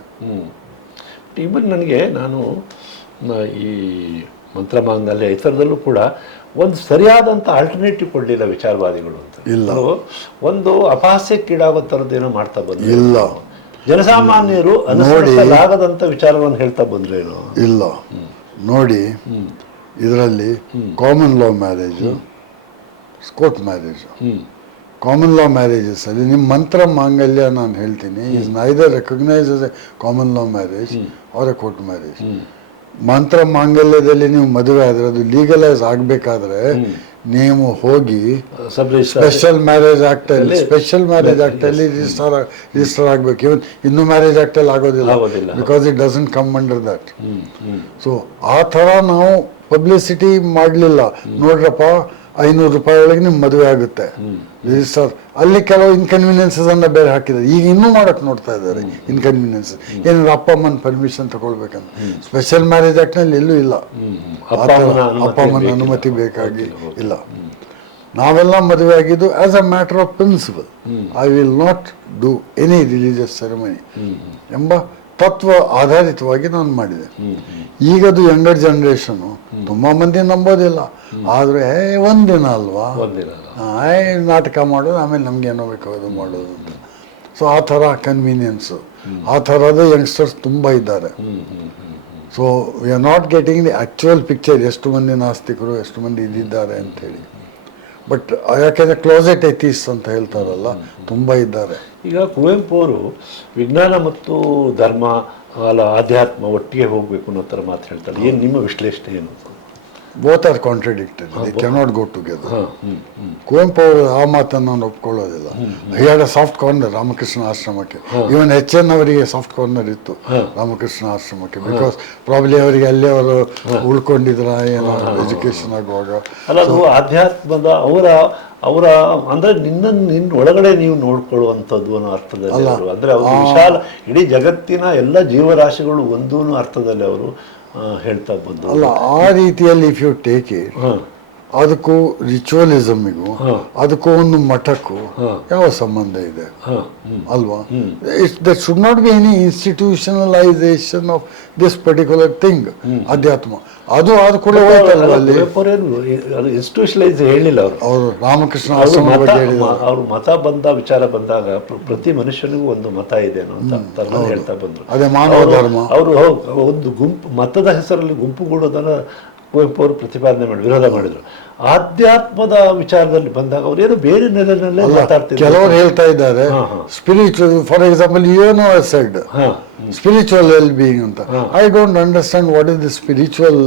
ಈವನ್ ನನಗೆ ನಾನು ಈ ಮಂತ್ರಮಾಂಗಲ್ಯ ಈ ಥರದಲ್ಲೂ ಕೂಡ ಒಂದು ಸರಿಯಾದಂಥ ಆಲ್ಟರ್ನೇಟಿವ್ ಕೊಡಲಿಲ್ಲ ವಿಚಾರವಾದಿಗಳು ಅಂತ. ಇಲ್ಲ, ಒಂದು ಅಪಹಾಸ್ಯಕ್ಕೀಡಾಗೋ ಥರದ್ದೇನೋ ಮಾಡ್ತಾ ಬಂದ್ರು. ಇಲ್ಲ, ಜನಸಾಮಾನ್ಯರು ಅನುಸರಿಸಲಾಗದಂಥ ವಿಚಾರವನ್ನು ಹೇಳ್ತಾ ಬಂದ್ರೇನು? ಇಲ್ಲ. ನೋಡಿ, ಇದರಲ್ಲಿ common law marriage, court marriage. Common law marriages ಅಲ್ಲಿ ನಿಮ್ಮ ಮಂತ್ರ ಮಾಂಗಲ್ಯ ನಾನು ಹೇಳ್ತೀನಿ is neither recognise as a common law marriage or a court marriage. Mantra ಮಾಂಗಲ್ಯದಲ್ಲಿ ನೀವು ಮದುವೆ ಆದರೆ ಅದು ಲೀಗಲೈಸ್ ಆಗಬೇಕಾದ್ರೆ ನೀವು ಹೋಗಿ ಸ್ಪೆಷಲ್ ಮ್ಯಾರೇಜ್ ಆಕ್ಟ್ ಅಲ್ಲಿ ರಿಜಿಸ್ಟರ್ ಆಗಬೇಕು. ಇವನ್ ಹಿಂದೂ ಮ್ಯಾರೇಜ್ ಆಕ್ಟ್ ಅಲ್ಲಿ ಆಗೋದಿಲ್ಲ, because it doesn't come under that. So ಆ ಥರ ನಾವು ಪಬ್ಲಿಸಿಟಿ ಮಾಡಲಿಲ್ಲ. ನೋಡ್ರಪ್ಪ, 500 ರೂಪಾಯಿ ಒಳಗೆ ನಿಮ್ಗೆ ಮದುವೆ ಆಗುತ್ತೆ ರಿಜಿಸ್ಟರ್. ಅಲ್ಲಿ ಕೆಲವು ಇನ್ಕನ್ವೀನಿಯನ್ಸಸ್ ಅನ್ನ ಬೇರೆ ಹಾಕಿದ್ದಾರೆ. ಈಗ ಇನ್ನೂ ಮಾಡಕ್ ನೋಡ್ತಾ ಇದ್ದಾರೆ ಇನ್ಕನ್ವೀನಿಯನ್ಸ್. ಏನಾದ್ರು ಅಪ್ಪ ಅಮ್ಮನ ಪರ್ಮಿಷನ್ ತಗೊಳ್ಬೇಕಂತ ಸ್ಪೆಷಲ್ ಮ್ಯಾರೇಜ್ ಆಕ್ಟ್ ನಲ್ಲಿ ಎಲ್ಲೂ ಇಲ್ಲ. ಅಪ್ಪ ಅಮ್ಮನ ಅನುಮತಿ ಬೇಕಾಗಿ ಇಲ್ಲ. ನಾವೆಲ್ಲ ಮದುವೆ ಆಗಿದ್ದು as a matter of principle. I will not do any religious ceremony ಎಂಬ ತತ್ವ ಆಧಾರಿತವಾಗಿ ನಾನು ಮಾಡಿದೆ. ಈಗದು ಯಂಗರ್ ಜನರೇಷನ್ ತುಂಬಾ ಮಂದಿ ನಂಬೋದಿಲ್ಲ. ಆದ್ರೆ ಒಂದಿನ ಅಲ್ವಾ, ನಾಟಕ ಮಾಡೋದು, ಆಮೇಲೆ ನಮ್ಗೆ ಏನೋ ಬೇಕು ಅದು ಮಾಡೋದು ಅಂತ. ಸೊ ಆ ಥರ ಕನ್ವೀನಿಯನ್ಸು, ಆ ಥರದ ಯಂಗ್ಸ್ಟರ್ಸ್ ತುಂಬ ಇದ್ದಾರೆ. So we are not getting the actual picture, ಎಷ್ಟು ಮಂದಿ ನಾಸ್ತಿಕರು, ಎಷ್ಟು ಮಂದಿ ಇದ್ದಿದ್ದಾರೆ ಅಂತ ಹೇಳಿ. ಬಟ್ ಯಾಕೆಂದರೆ ಕ್ಲೋಸೆಟ್ ಎಥೀಸ್ ಅಂತ ಹೇಳ್ತಾರಲ್ಲ, ತುಂಬ ಇದ್ದಾರೆ. ಈಗ ಕುವೆಂಪು ಅವರು ವಿಜ್ಞಾನ ಮತ್ತು ಧರ್ಮ ಅಲ್ಲ ಆಧ್ಯಾತ್ಮ ಒಟ್ಟಿಗೆ ಹೋಗಬೇಕು ಅನ್ನೋ ಥರ ಮಾತು ಹೇಳ್ತಾರೆ. ಏನು ನಿಮ್ಮ ವಿಶ್ಲೇಷಣೆ ಏನು? Both are contradicted, they cannot go together. Kuvempu ಅವರು ಆ ಮಾತನ್ನು ನಾನು ಒಪ್ಕೊಳ್ಳೋದಿಲ್ಲ. He had a soft corner Ramakrishna ಆಶ್ರಮಕ್ಕೆ. ಇವನ್ HN ಅವರಿಗೆ ಸಾಫ್ಟ್ ಕಾರ್ನರ್ ಇತ್ತು ರಾಮಕೃಷ್ಣ ಆಶ್ರಮಕ್ಕೆ, ಬಿಕಾಸ್ ಪ್ರಾಬ್ಲಿ ಅವರಿಗೆ ಅಲ್ಲೇ ಅವರು ಉಳ್ಕೊಂಡಿದ್ರ ಏನೋ ಎಜುಕೇಶನ್ ಆಗುವಾಗ. ಅಲ್ಲ, ಅದು ಆಧ್ಯಾತ್ಮದ ಅವರ ಅಂದ್ರೆ ನಿನ್ನ ಒಳಗಡೆ ನೀವು ನೋಡ್ಕೊಳ್ಳುವಂಥದ್ದು ಅನ್ನೋ ಅರ್ಥದಲ್ಲಿ ಅಂದ್ರೆ ಅವರು ವಿಶಾಲ ಇಡೀ ಜಗತ್ತಿನ ಎಲ್ಲ ಜೀವರಾಶಿಗಳು ಒಂದು ಅರ್ಥದಲ್ಲಿ ಅವರು ಹೇಳ್ತಾ ಬಂದು ಅಲ್ಲ. ಆ ರೀತಿಯಲ್ಲಿ ಇಫ್ ಯು ಟೇಕ್ ಇಟ್, ಅದಕ್ಕೂ ರಿಚುವಲಿಸಮಿಗೂ ಅದಕ್ಕೂ ಒಂದು ಮಠಕ್ಕೂ ಯಾವ ಸಂಬಂಧ ಇದೆ ಅಲ್ವಾ? That should not be any institutionalisation of this particular thing. ಅಧ್ಯಾತ್ಮ ಅದು ಕೂಡ ಹೋಯ್ತಲ್ವ ಅಲ್ಲಿ. ಇನ್ಸ್ಟಿಟ್ಯೂಷನಲೈಸ್ ಹೇಳಿಲ್ಲ ಅವರು ರಾಮಕೃಷ್ಣ ಆಶ್ರಮ ಬಗ್ಗೆ ಹೇಳಿದ್ರು. ಅವ್ರ ಮತ ವಿಚಾರ ಬಂದಾಗ ಪ್ರತಿ ಮನುಷ್ಯನಿಗೂ ಒಂದು ಮತ ಇದೆ ಅಂತ ಹೇಳ್ತಾ ಬಂದ್ರು. ಅದೇ ಮಾನವ ಧರ್ಮ. ಅವರು ಒಂದು ಗುಂಪು ಮತದ ಹೆಸರಲ್ಲಿ ಗುಂಪುಗೂಡೋದನ್ನ ಕುವೆಂಪು ಅವರು ಪ್ರತಿಪಾದನೆ ಮಾಡಿ ವಿರೋಧ ಮಾಡಿದ್ರು. ಆಧ್ಯಾತ್ಮದ ವಿಚಾರದಲ್ಲಿ ಬಂದಾಗ ಅವ್ರೇನು ಬೇರೆ ನೆಲೆಯಲ್ಲೇ ಮಾತಾಡ್ತಿದ್ರು. ಕೆಲವರು ಹೇಳ್ತಾ ಇದ್ದಾರೆ ಸ್ಪಿರಿಚುವಲ್, ಫಾರ್ ಎಕ್ಸಾಂಪಲ್ ಏನೋ ಸೆಡ್ ಸ್ಪಿರಿಚುವಲ್ ವೆಲ್ ಬೀಯಿಂಗ್ ಅಂತ. I don't understand what is the spiritual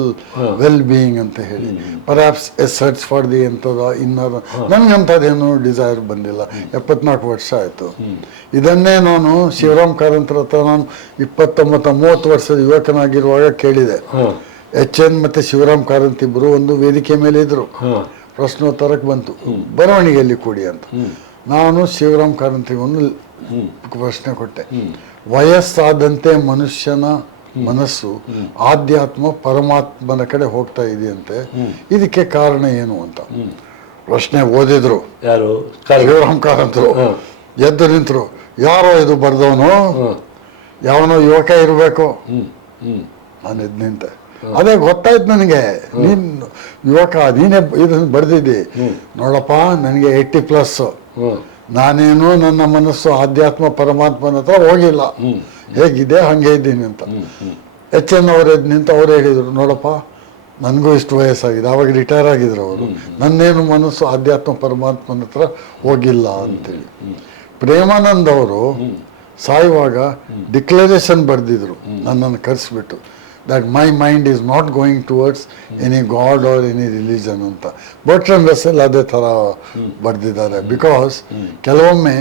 well being ಅಂತ ಹೇಳಿ. Perhaps a search for the ಎಂಥದ ಇನ್ನದ, ನನಗಂಥದ್ದೇನು ಡಿಸೈರ್ ಬಂದಿಲ್ಲ. 74 ವರ್ಷ ಆಯಿತು. ಇದನ್ನೇ ನಾನು ಶಿವರಾಮ್ ಕಾರಂತರ ಹತ್ರ ನಾನು 29-30 ವರ್ಷದ ಯುವಕನಾಗಿರುವಾಗ ಕೇಳಿದೆ. HN ಮತ್ತು ಶಿವರಾಮ್ ಕಾರಂತ್ ಇಬ್ಬರು ಒಂದು ವೇದಿಕೆ ಮೇಲೆ ಇದ್ರು. ಪ್ರಶ್ನೋತ್ತರಕ್ಕೆ ಬಂತು, ಬರವಣಿಗೆಯಲ್ಲಿ ಕೂಡಿ ಅಂತ. ನಾನು ಶಿವರಾಮ್ ಕಾರಂತಿಗೆ ಒಂದು ಪ್ರಶ್ನೆ ಕೊಟ್ಟೆ. ವಯಸ್ಸಾದಂತೆ ಮನುಷ್ಯನ ಮನಸ್ಸು ಆಧ್ಯಾತ್ಮ ಪರಮಾತ್ಮನ ಕಡೆ ಹೋಗ್ತಾ ಇದೆಯಂತೆ, ಇದಕ್ಕೆ ಕಾರಣ ಏನು ಅಂತ ಪ್ರಶ್ನೆ ಓದಿದ್ರು. ಯಾರು? ಶಿವರಾಮ್ ಕಾರಂತರು ಎದ್ದು ನಿಂತರು. ಯಾರೋ ಇದು ಬರ್ದವನು, ಯಾವನೋ ಯುವಕ ಇರಬೇಕು. ನಾನು ಎದ್ದು ನಿಂತೆ. ಅದೇ ಗೊತ್ತಾಯ್ತು ನನಗೆ, ನೀನ್ ಯುವಕ, ನೀನೇ ಇದನ್ನು ಬರ್ದಿದ್ದಿ. ನೋಡಪ್ಪ, ನನಗೆ 80+. ನಾನೇನು ನನ್ನ ಮನಸ್ಸು ಆಧ್ಯಾತ್ಮ ಪರಮಾತ್ಮನ ಹತ್ರ ಹೋಗಿಲ್ಲ, ಹೇಗಿದೆ ಹಂಗೆ ಇದ್ದೀನಿ ಅಂತ. HN ಅವರು ಎದ್ದು ನಿಂತು ಅವ್ರು ಹೇಳಿದರು, ನೋಡಪ್ಪ ನನಗೂ ಇಷ್ಟು ವಯಸ್ಸಾಗಿದೆ. ಆವಾಗ ರಿಟೈರ್ ಆಗಿದ್ರು ಅವರು. ನನ್ನೇನು ಮನಸ್ಸು ಆಧ್ಯಾತ್ಮ ಪರಮಾತ್ಮನ ಹತ್ರ ಹೋಗಿಲ್ಲ ಅಂತೇಳಿ. ಪ್ರೇಮಾನಂದ್ ಅವರು ಸಾಯುವಾಗ ಡಿಕ್ಲರೇಷನ್ ಬರೆದಿದ್ರು ನನ್ನನ್ನು ಕರೆಸ್ಬಿಟ್ಟು, that my mind is not going towards any god or any religion ಅಂತ. ಬರ್ಟ್ರಾಂಡ್ ರಸೆಲ್ ಅದೇ ಥರ ಬರೆದಿದ್ದಾರೆ. ಬಿಕಾಸ್ ಕೆಲವೊಮ್ಮೆ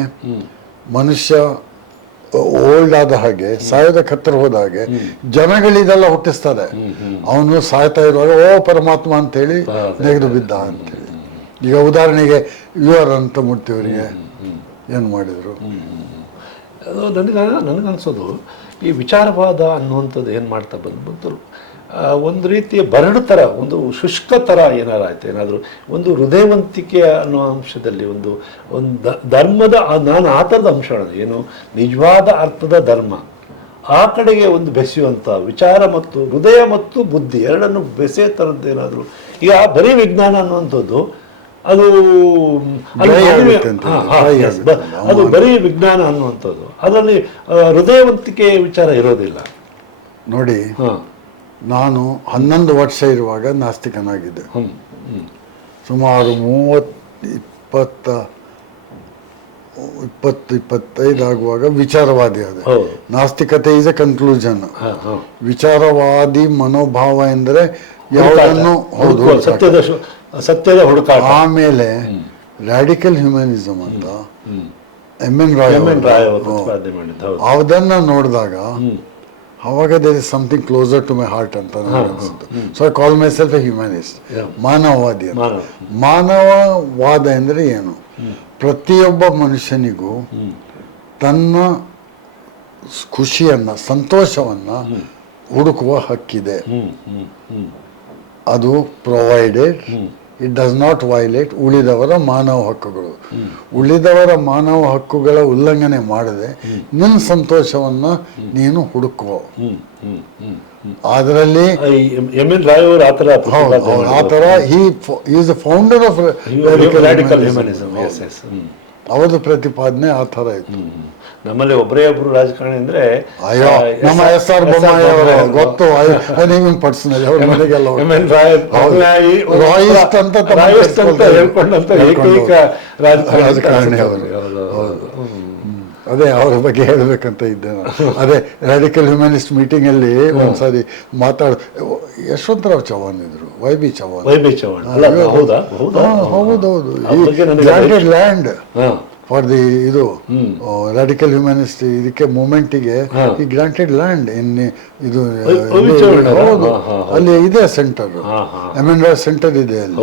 ಮನುಷ್ಯ ಓಲ್ಡ್ ಆದ ಹಾಗೆ, ಸಾಯೋದಕ್ಕೆ ಹತ್ತಿರ ಹೋದ ಹಾಗೆ ಜನಗಳಿದೆಲ್ಲ ಹುಟ್ಟಿಸ್ತಾರೆ. ಅವನು ಸಾಯ್ತಾ ಇರುವಾಗ ಓ ಪರಮಾತ್ಮ ಅಂತೇಳಿ ನೆಗೆದು ಬಿದ್ದ ಅಂತೇಳಿ. ಈಗ ಉದಾಹರಣೆಗೆ ಅನಂತಮೂರ್ತಿಯವರಿಗೆ ಏನು ಮಾಡಿದರು? ಅದು ನನಗನ್ಸೋದು ಈ ವಿಚಾರವಾದ ಅನ್ನುವಂಥದ್ದು ಏನು ಮಾಡ್ತಾ ಬಂದು ಒಂದು ರೀತಿಯ ಬರಡು ಥರ, ಒಂದು ಶುಷ್ಕ ಥರ ಏನಾರಾಯ್ತು, ಏನಾದರೂ ಒಂದು ಹೃದಯವಂತಿಕೆ ಅನ್ನೋ ಅಂಶದಲ್ಲಿ ಒಂದು ಧರ್ಮದ, ನಾನು ಆ ಥರದ ಅಂಶಗಳನ್ನು ಏನು ನಿಜವಾದ ಅರ್ಥದ ಧರ್ಮ ಆ ಕಡೆಗೆ ಒಂದು ಬೆಸೆಯುವಂಥ ವಿಚಾರ ಮತ್ತು ಹೃದಯ ಮತ್ತು ಬುದ್ಧಿ ಎರಡನ್ನು ಬೆಸೆಯೋ ಥರದ್ದು ಏನಾದರೂ. ಈಗ ಬರೀ ವಿಜ್ಞಾನ ಅನ್ನುವಂಥದ್ದು ಅದು ಅದು ಬರೀ ವಿಜ್ಞಾನ ಅನ್ನುವಂಥದ್ದು, ಅದರಲ್ಲಿ ಹೃದಯವಂತಿಕೆ ವಿಚಾರ ಇರೋದಿಲ್ಲ. ನೋಡಿ, ನಾನು 11 ವರ್ಷ ಇರುವಾಗ ನಾಸ್ತಿಕನಾಗಿದ್ದೆ. ಸುಮಾರು 20-25 ಆಗುವಾಗ ವಿಚಾರವಾದಿ ಆದ. ನಾಸ್ತಿಕತೆ ಈಸ್ ಎ ಕನ್ಕ್ಲೂಷನ್. ವಿಚಾರವಾದಿ ಮನೋಭಾವ ಎಂದರೆ ಯಾವುದನ್ನು ಸತ್ಯದ ಹುಡುಕಾಟ. ಆಮೇಲೆ ರ್ಯಾಡಿಕಲ್ ಹ್ಯೂಮನಿಸಮ್ ಅಂತ MN ರಾಯ್ ಅದನ್ನ ನೋಡಿದಾಗ ಅವಾಗ there is something closer to my heart ಅಂತ ನನಗೆ ಅನಿಸುತ್ತೆ. So I call myself a humanist, ಮಾನವವಾದಿ ಅಂತ. ಮಾನವವಾದ ಎಂದರೆ ಏನು? ಪ್ರತಿಯೊಬ್ಬ ಮನುಷ್ಯನಿಗೂ ತನ್ನ ಖುಷಿಯನ್ನ, ಸಂತೋಷವನ್ನ ಹುಡುಕುವ ಹಕ್ಕಿದೆ. ಅದು provided it does not violate ಉಳಿದವರ ಮಾನವ ಹಕ್ಕುಗಳು. ಉಳಿದವರ ಮಾನವ ಹಕ್ಕುಗಳ ಉಲ್ಲಂಘನೆ ಮಾಡದೆ ನಿನ್ನ ಸಂತೋಷವನ್ನ ನೀನು ಹುಡುಕುವ. ಅದರಲ್ಲಿ ಆತರ is founder of radical humanism. ಅವರ ಪ್ರತಿಪಾದನೆ ಆ ಥರ ಇತ್ತು. ನಮ್ಮಲ್ಲಿ ಒಬ್ಬರೇ ಒಬ್ರು ರಾಜಕಾರಣಿ ಅಂದ್ರೆ ನಮ್ಮ SR ಬೊಮ್ಮಾಯಿ ಅವರು ಗೊತ್ತು. ಪರ್ಸನಲ್ ಅವ್ರ ಮನೆಗೆಲ್ಲ ಹೇಳ್ಕೊಂಡಂತ ಏಕೈಕ ರಾಜಕಾರಣಿ ಅವರು. ಅದೇ ಅವ್ರ ಬಗ್ಗೆ ಹೇಳ್ಬೇಕಂತ ಇದ್ದೆ ನಾನು. ಅದೇ ರಾಡಿಕಲ್ ಹ್ಯೂಮನಿಸ್ಟ್ ಮೀಟಿಂಗ್ ಅಲ್ಲಿ ಒಂದ್ಸಾರಿ ಯಶವಂತರಾವ್ ಚೌಹಾಣ್ ಇದ್ರು, YB ಚೌಹಾಣ್. ಹೌದೌದು. ಲ್ಯಾಂಡ್ ಫಾರ್ ದಿ ಇದು ರಾಡಿಕಲ್ ಹ್ಯೂಮನಿಸ್ಟ್ ಇದಕ್ಕೆ ಮೂಮೆಂಟಿಗೆ ಈ ಗ್ರಾಂಟೆಡ್ ಲ್ಯಾಂಡ್ ಇನ್ ಇದು. ಹೌದು, ಅಲ್ಲಿ ಇದೆ ಸೆಂಟರ್, MN ರಾಯ್ ಸೆಂಟರ್ ಇದೆ ಅಲ್ಲಿ.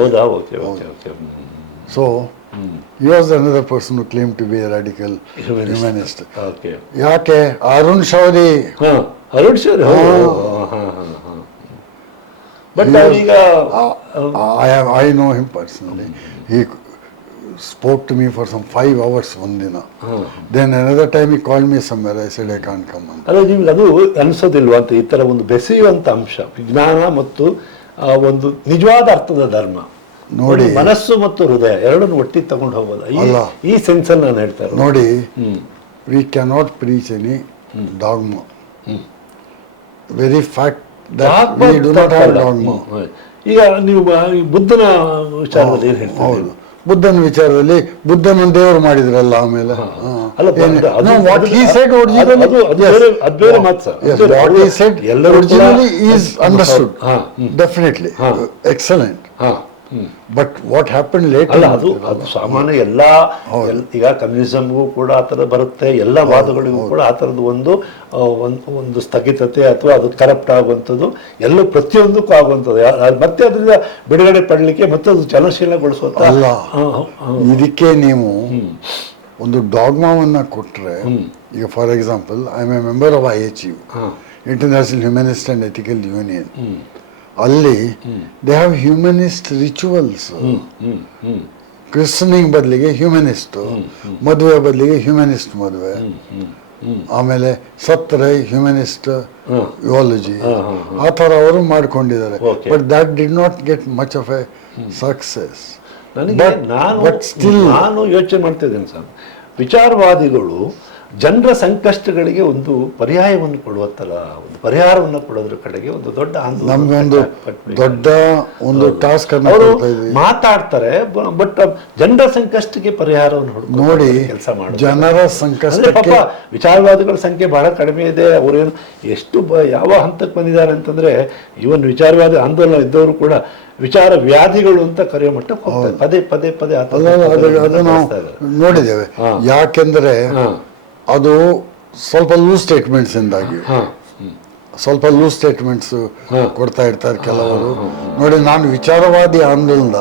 So he was another person who claimed to be a radical humanist. ಯಾಕೆ? Arun Shourie. But I know him personally. He spoke to me for some 5 hours one dina. Then another time he called me somewhere. I said I can't come. ಅಲ್ಲ, ನಿಮ್ಗೆ ಅದು ಅನ್ಸೋದಿಲ್ವಾ ಅಂತ? ಈ ತರ ಒಂದು ಬೆಸೆಯುವಂತ ಅಂಶ ವಿಜ್ಞಾನ ಮತ್ತು ಒಂದು ನಿಜವಾದ ಅರ್ಥದ ಧರ್ಮ ನೋಡಿ, ಮನಸ್ಸು ಮತ್ತು ಹೃದಯ ಎರಡನ್ನು ಒಟ್ಟಿಗೆ ತಗೊಂಡು ಹೋಗೋದು ಈ ಸೆನ್ಸ್ ಅಲ್ಲಿ ನಾನು ಹೇಳ್ತಾ ಇರೋದು. ನೋಡಿ, V cannot preach any dogma. Very fact that we do not have dogma. ಈಗ ನೀವು ಬುದ್ಧನ ವಿಚಾರದಲ್ಲಿ ಏನು ಹೇಳ್ತೀರಿ? ಹೌದು, ಬುದ್ಧನ ವಿಚಾರದಲ್ಲಿ ಬುದ್ಧನ ದೇವರು ಮಾಡಿದ್ರಲ್ಲ ಆಮೇಲೆ ಅಲ್ಲ, ವಾಟ್ ಹಿ ಸೆಡ್ ಬೇರೆ ಮಾತು ಸರ್. ವಾಟ್ ಹಿ ಸೆಡ್ ಎಲ್ಲರೂ originally is understood definitely excellent. But what happen late ಅಲ್ಲ, ಅದು ಸಾಮಾನ್ಯ ಎಲ್ಲ ಈಗ ಕಮ್ಯುನಿಸಮ್ಗೂ ಕೂಡ ಆ ಥರ ಬರುತ್ತೆ, ಎಲ್ಲ ವಾದಗಳಿಗೂ ಕೂಡ ಆ ಥರದ್ದು ಒಂದು ಸ್ಥಗಿತತೆ ಅಥವಾ ಅದು ಕರಪ್ಟ್ ಆಗುವಂಥದ್ದು ಎಲ್ಲ ಪ್ರತಿಯೊಂದಕ್ಕೂ ಆಗುವಂಥದ್ದು. ಮತ್ತೆ ಅದರಿಂದ ಬಿಡುಗಡೆ ಪಡಲಿಕ್ಕೆ ಮತ್ತೆ ಅದು ಚಲನಶೀಲಗೊಳಿಸುವಂಥ ಅಲ್ಲ. ಇದಕ್ಕೆ ನೀವು ಒಂದು ಡಾಗ್ಮಾವನ್ನ ಕೊಟ್ಟರೆ, ಈಗ for example I am a member of IHU, international humanist and ethical union. ಅಲ್ಲಿ they have humanist rituals. Christening ಬದಲಿಗೆ ಹ್ಯೂಮನಿಸ್ಟ್, ಮದುವೆ ಬದಲಿಗೆ ಹ್ಯೂಮನಿಸ್ಟ್ ಮದುವೆ, ಆಮೇಲೆ ಸತ್ತರೆ ಹ್ಯೂಮನಿಸ್ಟ್ ಯುವಾಲಜಿ, ಆ ಥರ ಅವರು ಮಾಡ್ಕೊಂಡಿದ್ದಾರೆ. But that did not get much of A success. ನಾನು ಯೋಚನೆ ಮಾಡ್ತಾ ಇದ್ದೇನೆ ಸರ್, ವಿಚಾರವಾದಿಗಳು ಜನರ ಸಂಕಷ್ಟಗಳಿಗೆ ಒಂದು ಪರ್ಯಾಯವನ್ನು ಕೊಡುವತ್ತಲ್ಲ, ಒಂದು ಪರಿಹಾರವನ್ನು ಕೊಡೋದ್ರ ಕಡೆಗೆ ಒಂದು ದೊಡ್ಡ ಒಂದು ಟಾಸ್ಕ್ ಮಾತಾಡ್ತಾರೆ. ಬಟ್ ಜನರ ಸಂಕಷ್ಟಕ್ಕೆ ಪರಿಹಾರವನ್ನು ನೋಡಿ ಕೆಲಸ ಮಾಡಿ ಜನರ ಸಂಕಷ್ಟ. ವಿಚಾರವಾದಿಗಳ ಸಂಖ್ಯೆ ಬಹಳ ಕಡಿಮೆ ಇದೆ. ಅವರೇನು ಎಷ್ಟು ಯಾವ ಹಂತಕ್ಕೆ ಬಂದಿದ್ದಾರೆ ಅಂತಂದ್ರೆ, ಇವನ್ ವಿಚಾರವಾದಿ ಆಂದೋಲನ ಇದ್ದವರು ಕೂಡ ವಿಚಾರ ವ್ಯಾಧಿಗಳು ಅಂತ ಕರೆಯೋ ಮಟ್ಟಕ್ಕೆ ಹೋಗ್ತಾರೆ. ಪದೇ ಅದು ನಾವು ನೋಡಿದ್ದೇವೆ. ಯಾಕೆಂದ್ರೆ ಅದು ಸ್ವಲ್ಪ ಲೂಸ್ ಸ್ಟೇಟ್ಮೆಂಟ್ಸ್ ಇಂದಾಗಿ ಸ್ವಲ್ಪ ಲೂಸ್ ಸ್ಟೇಟ್ಮೆಂಟ್ಸ್ ಕೊಡ್ತಾ ಇರ್ತಾರೆ ಕೆಲವರು. ನೋಡಿ, ನಾನು ವಿಚಾರವಾದಿ ಆಂದೋಲನದ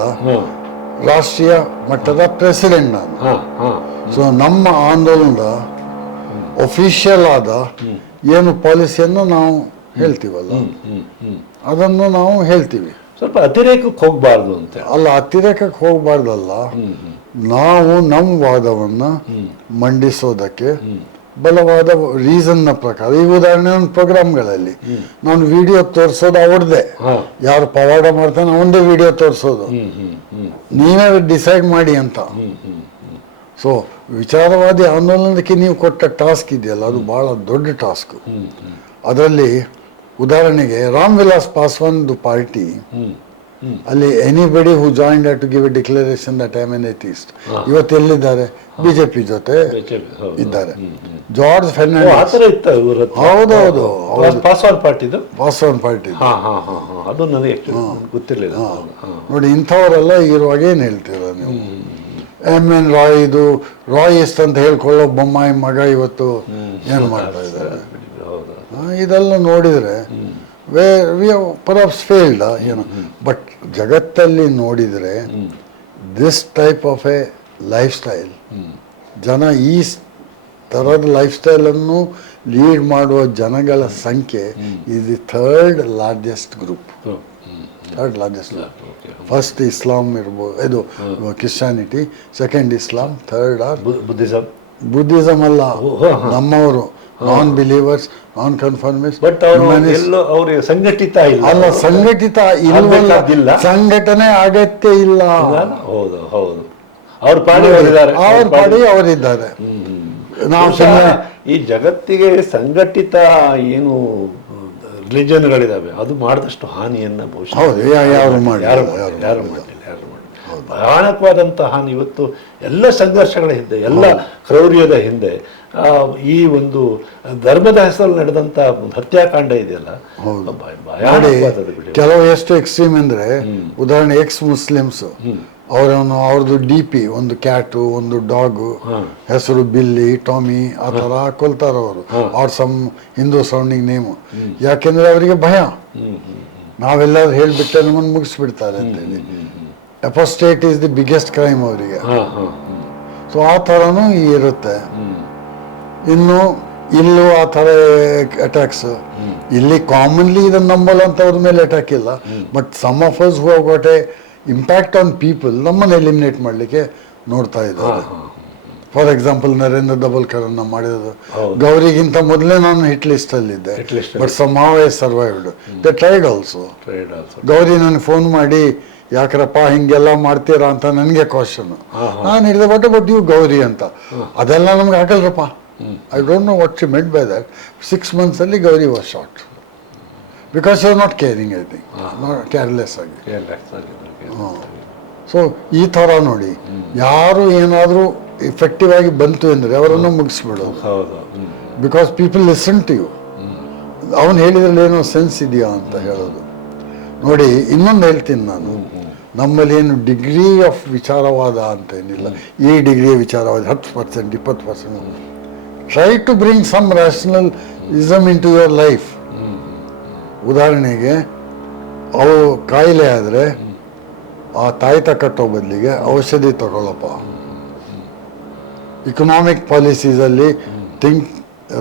ರಾಷ್ಟ್ರೀಯ ಮಟ್ಟದ ಪ್ರೆಸಿಡೆಂಟ್ ನಾನು. ಸೊ ನಮ್ಮ ಆಂದೋಲನದ ಒಫಿಷಿಯಲ್ ಆದ ಏನು ಪಾಲಿಸಿಯನ್ನು ನಾವು ಹೇಳ್ತೀವಲ್ಲ, ಅದನ್ನು ನಾವು ಹೇಳ್ತೀವಿ. ಸ್ವಲ್ಪ ಅತಿರೇಕಕ್ಕೆ ಹೋಗಬಾರ್ದು ಅಂತ. ಅಲ್ಲ, ಅತಿರೇಕಕ್ಕೆ ಹೋಗಬಾರ್ದಲ್ಲ. ನಾವು ನಮ್ಮ ವಾದವನ್ನ ಮಂಡಿಸೋದಕ್ಕೆ ಬಲವಾದ ರೀಸನ್ನ ಪ್ರಕಾರ, ಈಗ ಉದಾಹರಣೆ ನನ್ನ ಪ್ರೋಗ್ರಾಮ್ಗಳಲ್ಲಿ ನಾನು ವಿಡಿಯೋ ತೋರಿಸೋದು ಅವ್ರದ್ದೇ, ಯಾರು ಪವಾಡ ಮಾಡ್ತಾನೆ ಅವನದೇ ವಿಡಿಯೋ ತೋರಿಸೋದು, ನೀವೇ ಡಿಸೈಡ್ ಮಾಡಿ ಅಂತ. ಸೊ ವಿಚಾರವಾದಿ ಆಂದೋಲನಕ್ಕೆ ನೀವು ಕೊಟ್ಟ ಟಾಸ್ಕ್ ಇದೆಯಲ್ಲ, ಅದು ಬಹಳ ದೊಡ್ಡ ಟಾಸ್ಕ್. ಅದರಲ್ಲಿ ಉದಾಹರಣೆಗೆ ರಾಮ್ ವಿಲಾಸ್ ಪಾಸ್ವಾನ್ದು ಪಾರ್ಟಿ, ಅಲ್ಲಿ anybody who join to give a declaration that I am an atheist, ಇವತ್ತು ಎಲ್ಲಿದ್ದಾರೆ? ಬಿಜೆಪಿ ಜೊತೆ ಇದ್ದಾರೆ. ಜಾರ್ಜ್ ಫೆರ್ನಾಂಡಿಸ್, ಹೌದೌದು, ಪಾಸ್ವಾನ್ ಪಾರ್ಟಿದು ಅದು ನನಗೆ ಗೊತ್ತಿರಲಿಲ್ಲ. ನೋಡಿ, ಇಂಥವರೆಲ್ಲ ಇರುವಾಗ ಏನ್ ಹೇಳ್ತೀರ ನೀವು? MN ರಾಯ್ದು ರಾಯಿಸ್ಟ್ ಅಂತ ಹೇಳ್ಕೊಳ್ಳೋ ಬೊಮ್ಮಾಯಿ ಮಗ ಇವತ್ತು ಏನ್ ಮಾಡ್ತಾ ಇದ್ದಾರೆ? ಇದೆಲ್ಲ ನೋಡಿದ್ರೆ ವಿ ಪರ್ಹ್ಯಾಪ್ಸ್ ಫೇಲ್ಡ್ ಏನು. ಬಟ್ ಜಗತ್ತಲ್ಲಿ ನೋಡಿದರೆ this type of a life style, ಜನ ಈ ಥರದ ಲೈಫ್ ಸ್ಟೈಲನ್ನು ಲೀಡ್ ಮಾಡುವ ಜನಗಳ ಸಂಖ್ಯೆ is the third largest group. First Islam ಇರ್ಬೋದು, ಇದು Christianity, second Islam, third or Buddhism ಅಲ್ಲ, ನಮ್ಮವರು ನಾನ್ ಬಿಲೀವರ್ಸ್, ನಾನ್ ಕನ್ಫರ್ಮಿಸ್ಟ್. ಬಟ್ ಅವ್ರಿಗೆ ಸಂಘಟಿತ ಅಲ್ಲ, ಸಂಘಟಿತ ಇಲ್ಲ, ಸಂಘಟನೆ ಅಗತ್ಯ ಇಲ್ಲ. ಹೌದು ಹೌದು, ಅವ್ರ ಪಾಡಿ ಅವರಿದ್ದಾರೆ. ನಾವು ಈ ಜಗತ್ತಿಗೆ ಸಂಘಟಿತ ಏನು ರಿಲಿಜನ್ಗಳಿದಾವೆ, ಅದು ಮಾಡಿದಷ್ಟು ಹಾನಿಯನ್ನ ಬಹುಶಃ ಯಾರು ಮಾಡಿಲ್ಲ. ಭಯಾನಕವಾದಂತಹ ಹಾನಿ ಇವತ್ತು ಎಲ್ಲ ಸಂಘರ್ಷಗಳ ಹಿಂದೆ, ಎಲ್ಲ ಕ್ರೌರ್ಯದ ಹಿಂದೆ ಈ ಒಂದು ಧರ್ಮದ ಹೆಸರಲ್ಲಿ ನಡೆದಂತ ಹತ್ಯಾಕಾಂಡ ಇದೆಯಲ್ಲ, ಕೆಲವು ಎಷ್ಟು ಎಕ್ಸ್ಟ್ರೀಮ್ ಅಂದ್ರೆ, ಉದಾಹರಣೆ ಎಕ್ಸ್ ಮುಸ್ಲಿಮ್ಸ್ ಅವ್ರದ್ದು DP ಒಂದು ಕ್ಯಾಟು, ಒಂದು ಡಾಗು, ಹೆಸರು ಬಿಲ್ಲಿ, ಟಾಮಿ, ಆ ತರ ಹಾಕೊಳ್ತಾರ ಅವರು, or some Hindu sounding name. ಯಾಕೆಂದ್ರೆ ಅವರಿಗೆ ಭಯ, ನಾವೆಲ್ಲಾದ್ರೂ ಹೇಳ್ಬಿಟ್ಟೆ ನಮ್ಮನ್ನು ಮುಗಿಸ್ಬಿಡ್ತಾರೆ ಅಂತೇಳಿ. Apostate is the biggest crime ಅವರಿಗೆ. ಸೊ ಆ ಥರನೂ ಇರುತ್ತೆ. ಇನ್ನು ಇಲ್ಲೂ ಆ ಥರ ಅಟ್ಯಾಕ್ಸ್. ಇಲ್ಲಿ ಕಾಮನ್ಲಿ ಇದನ್ನು ನಂಬಲ್ಲ ಅಂತ ಅವ್ರ ಮೇಲೆ ಅಟ್ಯಾಕ್ ಇಲ್ಲ, but some of us who have got a impact on people ನಮ್ಮನ್ನು ಎಲಿಮಿನೇಟ್ ಮಾಡಲಿಕ್ಕೆ ನೋಡ್ತಾ ಇದ್ದಾರೆ. ಫಾರ್ ಎಕ್ಸಾಂಪಲ್ ನರೇಂದ್ರ ದಬೋಲ್ಕರನ್ನ ಮಾಡಿರೋದು, ಗೌರಿಗಿಂತ ಮೊದಲೇ ನಾನು ಹಿಟ್ ಲಿಸ್ಟ್ ಅಲ್ಲಿದ್ದೆ, but somehow I survived. They tried also. Gauri ನನಗೆ ಫೋನ್ ಮಾಡಿ, ಯಾಕ್ರಪ್ಪ ಹಿಂಗೆಲ್ಲ ಮಾಡ್ತೀರಾ ಅಂತ ನನಗೆ ಕ್ವಶನ್. ನಾನು ಹೇಳಿದೆ, ಬಟ್ ಯು ಗೌರಿ ಅಂತ. ಅದೆಲ್ಲ ನಮ್ಗೆ ಆಗಲ್ರಪ್ಪ. I don't know what she meant by that. 6 months ಅಲ್ಲಿ Gauri was shot because you are not caring, I think, careless ಆಗಿ. ಸೊ ಈ ಥರ ನೋಡಿ, ಯಾರು ಏನಾದರೂ ಇಫೆಕ್ಟಿವ್ ಆಗಿ ಬಂತು ಅಂದರೆ ಅವರನ್ನು ಮುಗಿಸ್ಬಿಡೋದು. ಹೌದು. Because people listen to you. ಅವನು ಹೇಳಿದ್ರಲ್ಲಿ ಏನೋ ಸೆನ್ಸ್ ಇದೆಯಾ ಅಂತ ಹೇಳೋದು. ನೋಡಿ, ಇನ್ನೊಂದು ಹೇಳ್ತೀನಿ ನಾನು, ನಮ್ಮಲ್ಲಿ ಏನು ಡಿಗ್ರಿ ಆಫ್ ವಿಚಾರವಾದ ಅಂತ ಏನಿಲ್ಲ. ಈ ಡಿಗ್ರಿಯ ವಿಚಾರವಾದ 10%, 20%. Try to bring some rationalism into your life. ಉದಾಹರಣೆಗೆ, ಅವು ಕಾಯಿಲೆ ಆದರೆ ಆ ತಾಯ್ತ ಕಟ್ಟೋ ಬದಲಿಗೆ ಔಷಧಿ ತಗೊಳ್ಳಪ್ಪ. ಇಕನಾಮಿಕ್ ಪಾಲಿಸೀಸಲ್ಲಿ ಥಿಂಕ್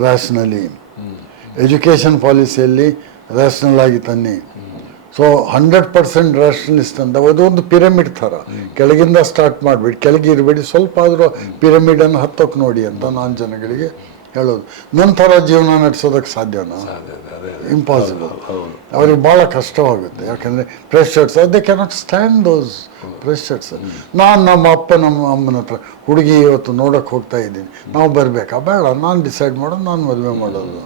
ರ್ಯಾಷನಲಿ. ಎಜುಕೇಷನ್ ಪಾಲಿಸಿಯಲ್ಲಿ ರ್ಯಾಷನಲ್ ಆಗಿ ತನ್ನಿ. ಸೊ 100% ರ್ಯಾಷನಲಿಸ್ಟ್ ಅಂತ ಅದೊಂದು ಪಿರಮಿಡ್ ಥರ. ಕೆಳಗಿಂದ ಸ್ಟಾರ್ಟ್ ಮಾಡಿಬಿಡಿ, ಕೆಳಗೆ ಇರಬೇಡಿ, ಸ್ವಲ್ಪ ಆದರೂ ಪಿರಮಿಡನ್ನು ಹತ್ತೋಕೆ ನೋಡಿ ಅಂತ ನಾನು ಜನಗಳಿಗೆ ಹೇಳೋದು. ನನ್ನ ಥರ ಜೀವನ ನಡೆಸೋದಕ್ಕೆ ಸಾಧ್ಯನಾ? ಇಂಪಾಸಿಬಲ್. ಅವ್ರಿಗೆ ಭಾಳ ಕಷ್ಟವಾಗುತ್ತೆ. ಯಾಕಂದರೆ pressures, they cannot stand those pressures. ನಾನು ನಮ್ಮ ಅಪ್ಪ ನಮ್ಮ ಅಮ್ಮನ ಹತ್ರ, ಹುಡುಗಿ ಇವತ್ತು ನೋಡೋಕೆ ಹೋಗ್ತಾ ಇದ್ದೀನಿ, ನಾವು ಬರಬೇಕಾ? ಬೇಡ, ನಾನು ಡಿಸೈಡ್ ಮಾಡೋದು, ನಾನು ಮದುವೆ ಮಾಡೋದು.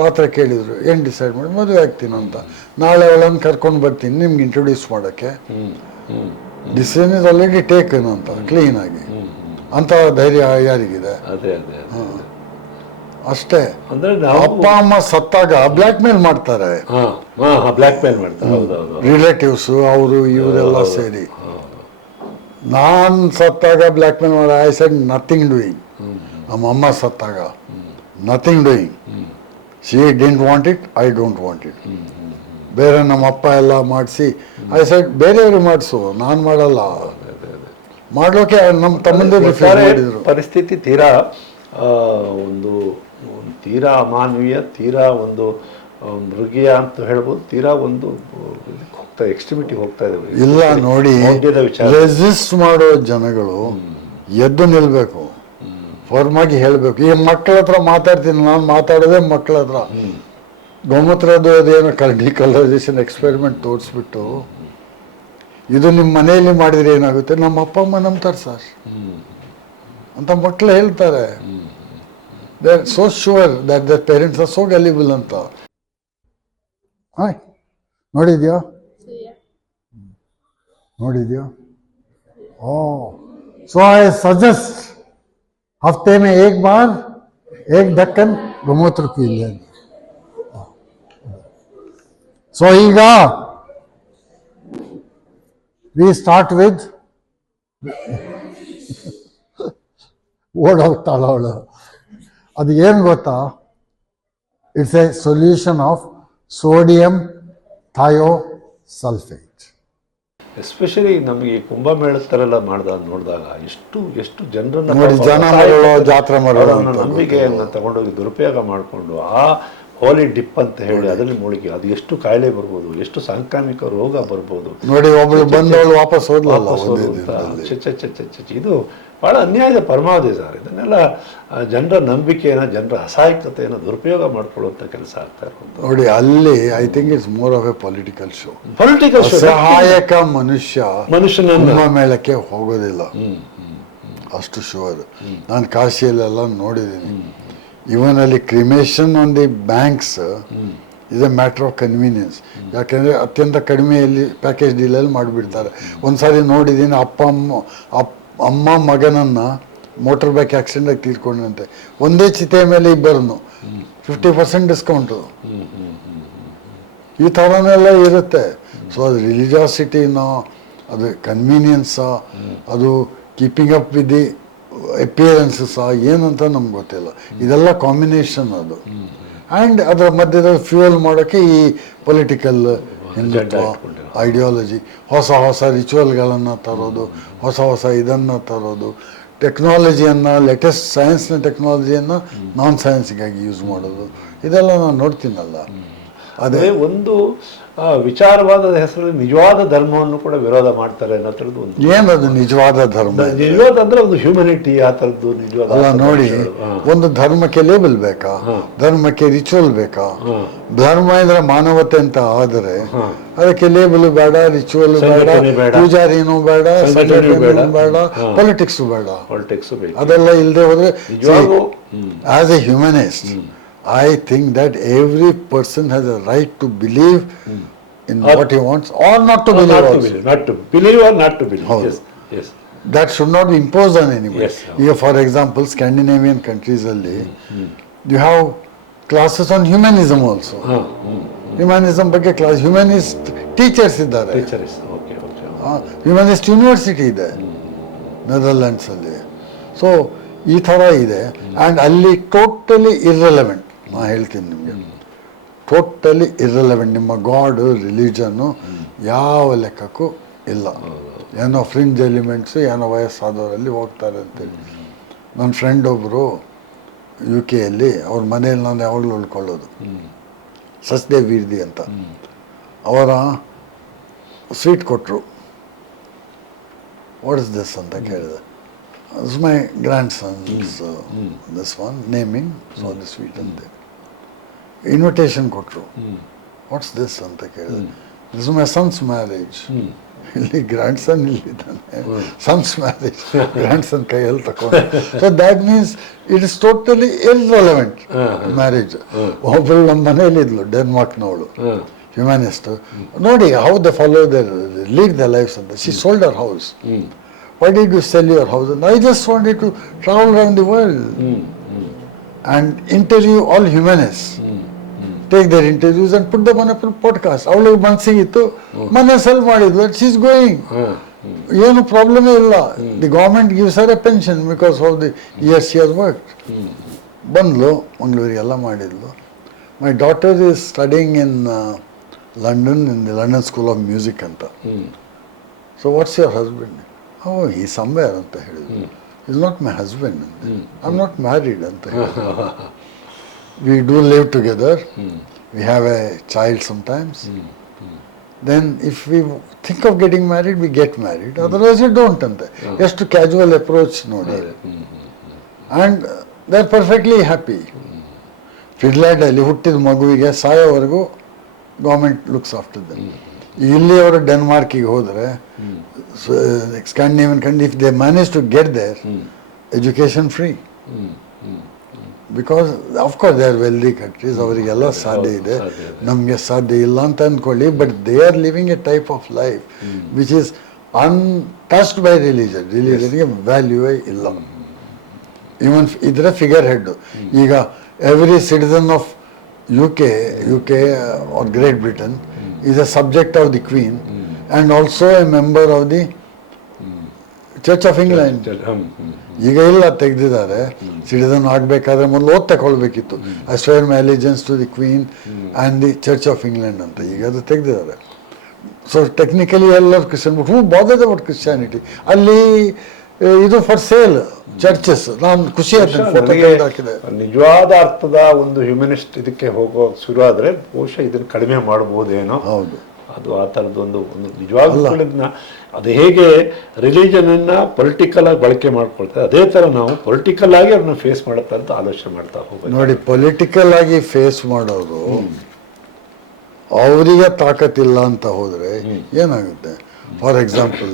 ರಾತ್ರಿ ಕೇಳಿದರು, ಏನು ಡಿಸೈಡ್ ಮಾಡಿ? ಮದುವೆ ಆಗ್ತೀನಿ ಅಂತ. ನಾಳೆ ಅವಳನ್ನು ಕರ್ಕೊಂಡು ಬರ್ತೀನಿ ನಿಮ್ಗೆ ಇಂಟ್ರೊಡ್ಯೂಸ್ ಮಾಡೋಕ್ಕೆ. ಡಿಸಿಷನ್ ಇಸ್ ಆಲ್ರೆಡಿ ಟೇಕನ್ ಅಂತ ಕ್ಲೀನಾಗಿ. ಅಂತ ಧೈರ್ಯ ಯಾರಿಗಿದೆ? ಅಷ್ಟೇ. ಅಂದ್ರೆ ಅಪ್ಪ ಅಮ್ಮ ಸತ್ತಾಗ ಬ್ಲ್ಯಾಕ್ ಮೇಲ್ ಮಾಡ್ತಾರೆ, ರಿಲೇಟಿವ್ಸ್ ಅವರು ಇವರೆಲ್ಲ ಸೇರಿ. ನಾನು ಸತ್ತಾಗ ಬ್ಲ್ಯಾಕ್ ಮೇಲ್ ಮಾಡ. I said nothing doing. ನಮ್ಮ ಅಮ್ಮ ಸತ್ತಾಗ nothing doing. She didn't want it, I don't want it. ಬೇರೆ ನಮ್ಮ ಅಪ್ಪ ಎಲ್ಲ ಮಾಡಿಸಿ, ಐ ಸೆಡ್ ಬೇರೆಯವ್ರಿಗೆ ಮಾಡಿಸು, ನಾನು ಮಾಡಲ್ಲ. ಮಾಡೋಕೆ ನಮ್ಮ ತಮ್ಮಂದಿರು ಮಾಡಿದ್ರು. ಪರಿಸ್ಥಿತಿ ತೀರಾ ಒಂದು ತೀರಾ ಅಮಾನವೀಯ, ತೀರಾ ಒಂದು ಮೃಗೀಯ ಅಂತ ಹೇಳ್ಬೋದು. ತೀರಾ ಒಂದು ಹೋಗ್ತಾ ಎಕ್ಸ್ಟ್ರಿಮಿಟಿ ಹೋಗ್ತಾ ಇದ್ದಾವೆ. ಇಲ್ಲ ನೋಡಿ, ರೆಸಿಸ್ಟ್ ಮಾಡೋ ಜನಗಳು ಎದ್ದು ನಿಲ್ಬೇಕು, ಫಾರ್ಮ್ ಆಗಿ ಹೇಳಬೇಕು. ಈ ಮಕ್ಕಳ ಹತ್ರ ಮಾತಾಡ್ತೀನಿ ನಾನು, ಮಾತಾಡೋದೇ ಮಕ್ಕಳ ಹತ್ರ. ಗೋಮೂತ್ರದ್ದು ಅದೇನೋ ಡಿಕಲರೈಸೇಷನ್ ಎಕ್ಸ್ಪೆರಿಮೆಂಟ್ ತೋರಿಸ್ಬಿಟ್ಟು, ಇದು ನಿಮ್ಮ ಮನೆಯಲ್ಲಿ ಮಾಡಿದ್ರೆ ಏನಾಗುತ್ತೆ, ನಮ್ಮ ಅಪ್ಪ ಅಮ್ಮ ನಂಬ್ತಾರೆ ಸರ್ ಅಂತ ಮಕ್ಕಳು ಹೇಳ್ತಾರೆ. They are so sure that the parents are so gullible ಅಂತ. ನೋಡಿದ್ಯಾ? ಓ, ಸೊ ಐ ಸಜೆಸ್ಟ್ हफ्ते में एक बार एक ढक्कन गोमूत्र पी लें. So ಈಗ we start with ಓಡೋಗ್ತಾಳ ಅವಳು. ಅದು ಏನು ಗೊತ್ತಾ? It's A solution of sodium thiosulphate. Especially ನಮಗೆ ಕುಂಭಮೇಳದ ಥರ ಎಲ್ಲ ನೋಡಿದಾಗ ಎಷ್ಟು ಜನರನ್ನ ಜಾತ್ರೆ ನಂಬಿಕೆಯನ್ನು ತಗೊಂಡೋಗಿ ದುರುಪಯೋಗ ಮಾಡಿಕೊಂಡು ಆ ಹೋಲಿ ಡಿಪ್ ಅಂತ ಹೇಳಿ ಅದರಲ್ಲಿ ಮುಳುಗಿ ಅದು ಎಷ್ಟು ಕಾಯಿಲೆ ಬರ್ಬೋದು, ಎಷ್ಟು ಸಾಂಕ್ರಾಮಿಕ ರೋಗ ಬರ್ಬೋದು ನೋಡಿ. ಒಬ್ಬಳು ಬಂದವಳು ವಾಪಸ್ ಇದು ಬಹಳ ಅನ್ಯಾಯದ ಪರಮಾವಧಿ ಸರ್. ಇದನ್ನೆಲ್ಲ ಜನರ ನಂಬಿಕೆಯನ್ನು, ಜನರ ಅಸಹಾಯಕತೆಯನ್ನು ದುರುಪಯೋಗ ಮಾಡ್ಕೊಳ್ಳುವಂಥ ಕೆಲಸ ಆಗ್ತಾ ಇರೋದು ನೋಡಿ. ಅಲ್ಲಿ I think it's more of A political show. ಸಹಾಯಕ ಮನುಷ್ಯನ ಮೇಳಕ್ಕೆ ಹೋಗೋದಿಲ್ಲ, ಅಷ್ಟು ಶೋ ಅದು. ನಾನು ಕಾಶಿಯಲ್ಲೆಲ್ಲ ನೋಡಿದ್ದೀನಿ. ಇವನ್ ಅಲ್ಲಿ cremation on the banks is A matter of convenience. ಯಾಕೆಂದರೆ ಅತ್ಯಂತ ಕಡಿಮೆಯಲ್ಲಿ ಪ್ಯಾಕೇಜ್ ಡೀಲಲ್ಲಿ ಮಾಡಿಬಿಡ್ತಾರೆ. ಒಂದ್ಸಾರಿ ನೋಡಿದ್ದೀನಿ, ಅಮ್ಮ ಮಗನನ್ನು ಮೋಟರ್ ಬೈಕ್ ಆಕ್ಸಿಡೆಂಟಾಗಿ ತೀರ್ಕೊಂಡಂತೆ. ಒಂದೇ ಚಿತೆ ಮೇಲೆ ಇಬ್ಬರನ್ನು 50% ಡಿಸ್ಕೌಂಟು. ಈ ಥರನೆಲ್ಲ ಇರುತ್ತೆ. ಸೊ ಅದು ರಿಲಿಜಿಯಾಸಿಟಿನೋ, ಅದು ಕನ್ವೀನಿಯನ್ಸಾ, ಅದು keeping up with the appearances ಏನಂತ ನಮ್ಗೆ ಗೊತ್ತಿಲ್ಲ. ಇದೆಲ್ಲ ಕಾಂಬಿನೇಷನ್ ಅದು. ಆ್ಯಂಡ್ ಅದರ ಮಧ್ಯದಲ್ಲಿ ಫ್ಯೂಯಲ್ ಮಾಡೋಕ್ಕೆ ಈ ಪೊಲಿಟಿಕಲ್ ಹಿಂದುತ್ವ ಐಡಿಯಾಲಜಿ, ಹೊಸ ರಿಚುವಲ್ಗಳನ್ನು ತರೋದು, ಹೊಸ ಇದನ್ನು ತರೋದು, ಟೆಕ್ನಾಲಜಿಯನ್ನು, ಲೇಟೆಸ್ಟ್ ಸೈನ್ಸ್ನ ಟೆಕ್ನಾಲಜಿಯನ್ನು ನಾನ್ ಸೈನ್ಸ್ಗಾಗಿ ಯೂಸ್ ಮಾಡೋದು, ಇದೆಲ್ಲ ನಾನು ನೋಡ್ತೀನಲ್ಲ. ಅದೇ ಒಂದು ವಿಚಾರವಾದದ ಹೆಸರಲ್ಲಿ ನಿಜವಾದ ಧರ್ಮವನ್ನು ಕೂಡ ವಿರೋಧ ಮಾಡ್ತಾರೆ ಅನ್ನೋ ಥರದ್ದು ಒಂದು. ಏನದು ನಿಜವಾದ ಧರ್ಮ? ನಿಜವಾದ ಅಂದ್ರೆ ಒಂದು ಹ್ಯೂಮನಿಟಿ, ಆ ಥರದ್ದು ನಿಜವಾದ ಅಲ್ಲ. ನೋಡಿ, ಒಂದು ಧರ್ಮಕ್ಕೆ ಲೇಬಲ್ ಬೇಕಾ? ಧರ್ಮಕ್ಕೆ ರಿಚುವಲ್ ಬೇಕಾ? ಧರ್ಮ ಅಂದ್ರೆ ಮಾನವತೆ ಅಂತ ಆದರೆ ಅದಕ್ಕೆ ಲೇಬಲ್ ಬೇಡ, ರಿಚುವಲ್ ಬೇಡ, ಪೂಜಾರಿನೂ ಬೇಡ, ಸಂಘಟನೆ ಬೇಡ, ಪೊಲಿಟಿಕ್ಸ್ ಬೇಡ. ಅದೆಲ್ಲ ಇಲ್ಲದೆ ಹೋದ್ರೆ as a humanist I think that every person has a right to believe in what he wants, or not to believe Not to also. believe, not to believe or not to believe. ಹೌದು. Yes, yes. That should not be imposed on anybody. Yes. ಈಗ for example Scandinavian ಕಂಟ್ರೀಸಲ್ಲಿ you have classes on humanism also. Humanism ಬಗ್ಗೆ class, humanist teachers ಇದ್ದಾರೆ, Teacher is okay, okay. Humanist university ಇದೆ ನೆದರ್ಲ್ಯಾಂಡ್ಸಲ್ಲಿ. So ಈ ಥರ ಇದೆ. ಆ್ಯಂಡ್ ಅಲ್ಲಿ ಟೋಟಲಿ ಇರ್ರೆಲೆವೆಂಟ್, ನಾನು ಹೇಳ್ತೀನಿ ನಿಮಗೆ, ಟೋಟಲಿ ಇರ್ರೆಲೆವೆಂಟ್. ನಿಮ್ಮ ಗಾಡ್ ರಿಲಿಜನ್ನು ಯಾವ ಲೆಕ್ಕಕ್ಕೂ ಇಲ್ಲ. ಏನೋ ಫ್ರಿಂಜ್ ಎಲಿಮೆಂಟ್ಸು ಏನೋ ವಯಸ್ಸಾದವರಲ್ಲಿ ಹೋಗ್ತಾರೆ ಅಂತೇಳಿ. ನನ್ನ ಫ್ರೆಂಡ್ ಒಬ್ಬರು UK ಯಲ್ಲಿ, ಅವ್ರ ಮನೇಲಿ ನಾನು ಯಾವಾಗಲೂ ಉಳ್ಕೊಳ್ಳೋದು, ಸಚ್ದೇವ್ ವೀರ್ದಿ ಅಂತ. ಅವರ ಸ್ವೀಟ್ ಕೊಟ್ಟರು. ವಾಟ್ ಇಸ್ ದಿಸ್ ಅಂತ ಕೇಳಿದೆ. It's my grandson's this one naming, so the sweet ಅಂತೆ. ಇನ್ವಿಟೇಷನ್ ಕೊಟ್ಟರು. ವಾಟ್ಸ್ ದಿಸ್ ಅಂತ ಕೇಳಿದೆ. This my son's marriage. ಇಲ್ಲಿ ಗ್ರ್ಯಾಂಡ್ ಸನ್ ಇಲ್ಲಿದ್ದಾನೆ, ಸನ್ಸ್ ಮ್ಯಾರೇಜ್ ಗ್ರ್ಯಾಂಡ್ ಸನ್ ಕೈಯಲ್ಲಿ ತಗೊಂಡು. So that means it is totally irrelevant marriage. ಒಬ್ಬಳು ನಮ್ಮ ಮನೇಲಿದ್ಲು, ಡೆನ್ಮಾರ್ಕ್ನವಳು, ಹ್ಯೂಮನಿಸ್ಟ್. ನೋಡಿ how they follow they lead the lives ಅಂತ. She sold our house. Why did you sell your house? And I just wanted to travel around the world and interview all humanist. Take their interviews and put them on a podcast. ಅವಳಿಗೆ ಮನಸ್ಸಿಗಿತ್ತು, ಮನೆ cell ಮಾಡಿದ್ಲು, she is going. ಏನು ಪ್ರಾಬ್ಲಮೇ ಇಲ್ಲ. The government gives her a pension because of the years she has work. ಬಂದ್ಲು ಮಂಗಳೂರಿಗೆಲ್ಲ ಮಾಡಿದ್ಲು. My daughter is studying in London, in the London school of music ಅಂತ. So what's your husband? Oh ಈ somewhere ಅಂತ ಹೇಳಿದ್ರು. Is not my husband ಅಂತ. I am not married ಅಂತ ಹೇಳಿದ್ರು. We do live together. We have a child sometimes. Then if we think of getting married, we get married. Otherwise we don't ante. Just to casual approach nodi. And they're perfectly happy. Finland alli huttid maguvige saayovarigu government looks after them. Illi avaru Denmark ಗೆ ಹೋದ್ರೆ, Scandinavian country, if they manage to get there, education free. Because of course they are wealthy countries, ಅವರಿಗೆಲ್ಲ ಸಾಧ್ಯ ಇದೆ, ನಮಗೆ ಸಾಧ್ಯ ಇಲ್ಲ ಅಂತ ಅಂದ್ಕೊಳ್ಳಿ. But they are living a type of life which is untouched by religion. ರಿಲಿಜನ್ಗೆ ವ್ಯಾಲ್ಯೂವೇ ಇಲ್ಲ. ಇವನ್ ಇದರ ಫಿಗರ್ ಹೆಡ್. ಈಗ every citizen of UK or Great Britain is a subject of the Queen and also a member of the Church of England. ಈಗ ಇಲ್ಲ, ತೆಗೆದಿದ್ದಾರೆ. Citizen ಆಗಬೇಕಾದ್ರೆ ಮೊದಲು ಓದ್ ತಗೊಳ್ಬೇಕಿತ್ತು. I swear my allegiance to the queen and the church of England ಅಂತ. ಈಗ ಅದು ತೆಗೆದಿದ್ದಾರೆ. ಸೊ ಟೆಕ್ನಿಕಲಿ ಎಲ್ಲರೂ Christian. But who bothered about Christianity? ಅಲ್ಲಿ ಇದು ಫಾರ್ ಸೇಲ್ ಚರ್ಚಸ್. ನಾನು ಖುಷಿ ಆಗ್ತದೆ ಫೋಟೋ ಹಾಕಿದೆ. ನಿಜವಾದ ಅರ್ಥದ ಒಂದು ಹ್ಯೂಮನಿಸ್ಟ್ ಇದಕ್ಕೆ ಹೋಗೋ ಶುರು ಆದರೆ ಬಹುಶಃ ಇದನ್ನು ಕಡಿಮೆ ಮಾಡ್ಬೋದೇನೋ. ಹೌದು, ಅದು ಆ ಥರದ್ದೊಂದು ನಿಜವಾಗ್ಲೂ ಅದು ಹೇಗೆ ರಿಲಿಜನನ್ನು ಪೊಲಿಟಿಕಲ್ ಆಗಿ ಬಳಕೆ ಮಾಡ್ಕೊಳ್ತಾರೆ, ಅದೇ ಥರ ನಾವು ಪೊಲಿಟಿಕಲ್ ಆಗಿ ಅವ್ರನ್ನ ಫೇಸ್ ಮಾಡುತ್ತಾ ಅಂತ ಆಲೋಚನೆ ಮಾಡ್ತಾ ಹೋಗ್ಬೇಕು. ನೋಡಿ, ಪೊಲಿಟಿಕಲ್ ಆಗಿ ಫೇಸ್ ಮಾಡೋರು ಅವರಿಗೆ ತಾಕತ್ತಿಲ್ಲ ಅಂತ ಹೋದರೆ ಏನಾಗುತ್ತೆ? For example,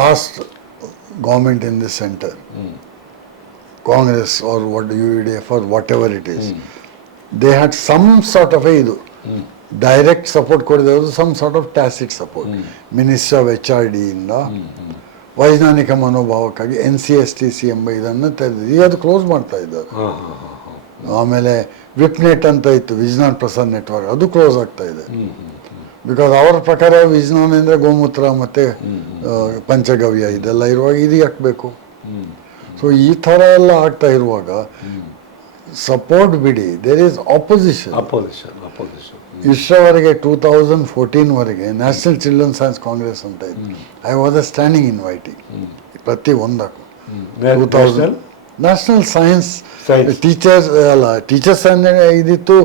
last government in the centre, Congress or UDF or whatever it is, they had some sort of ಇದು ಡೈರೆಕ್ಟ್ ಸಪೋರ್ಟ್ ಕೊಡಿದವರು, some sort of tacit support. Ministry of HRD ಇಂದ ವೈಜ್ಞಾನಿಕ ಮನೋಭಾವಕ್ಕಾಗಿ NCSTC ಎಂಬ ಇದನ್ನು ತೆಗೆದು ಈಗ ಅದು ಕ್ಲೋಸ್ ಮಾಡ್ತಾ ಇದ್ದಾರೆ. ಆಮೇಲೆ ವಿಪ್ನೆಟ್ ಅಂತ ಇತ್ತು, ವಿಜ್ಞಾನ್ ಪ್ರಸಾದ್ ನೆಟ್ವರ್ಕ್, ಅದು ಕ್ಲೋಸ್ ಆಗ್ತಾ ಇದೆ. ಬಿಕಾಸ್ ಅವರ ಪ್ರಕಾರ ವಿಜ್ಞಾನ ಅಂದರೆ ಗೋಮೂತ್ರ ಮತ್ತು ಪಂಚಗವ್ಯ ಇದೆಲ್ಲ ಇರುವಾಗ ಇದು ಯಾಕಬೇಕು? ಸೊ ಈ ಥರ ಎಲ್ಲ ಆಗ್ತಾ ಇರುವಾಗ ಸಪೋರ್ಟ್ ಬಿಡಿ, ದೇರ್ ಈಸ್ ಆಪೋಸಿಷನ್. ಇಷ್ಟರವರೆಗೆ 2014ವರೆಗೆ ನ್ಯಾಷನಲ್ ಚಿಲ್ಡ್ರನ್ ಸೈನ್ಸ್ ಕಾಂಗ್ರೆಸ್ ಅಂತ ಇತ್ತು. I was a standing inviting ಪ್ರತಿ ಒಂದಕ್ಕೂ. 2000 ನ್ಯಾಷನಲ್ ಸೈನ್ಸ್ ಟೀಚರ್ಸ್ ಅಲ್ಲ, ಟೀಚರ್ಸ್ ಇದಿತ್ತು,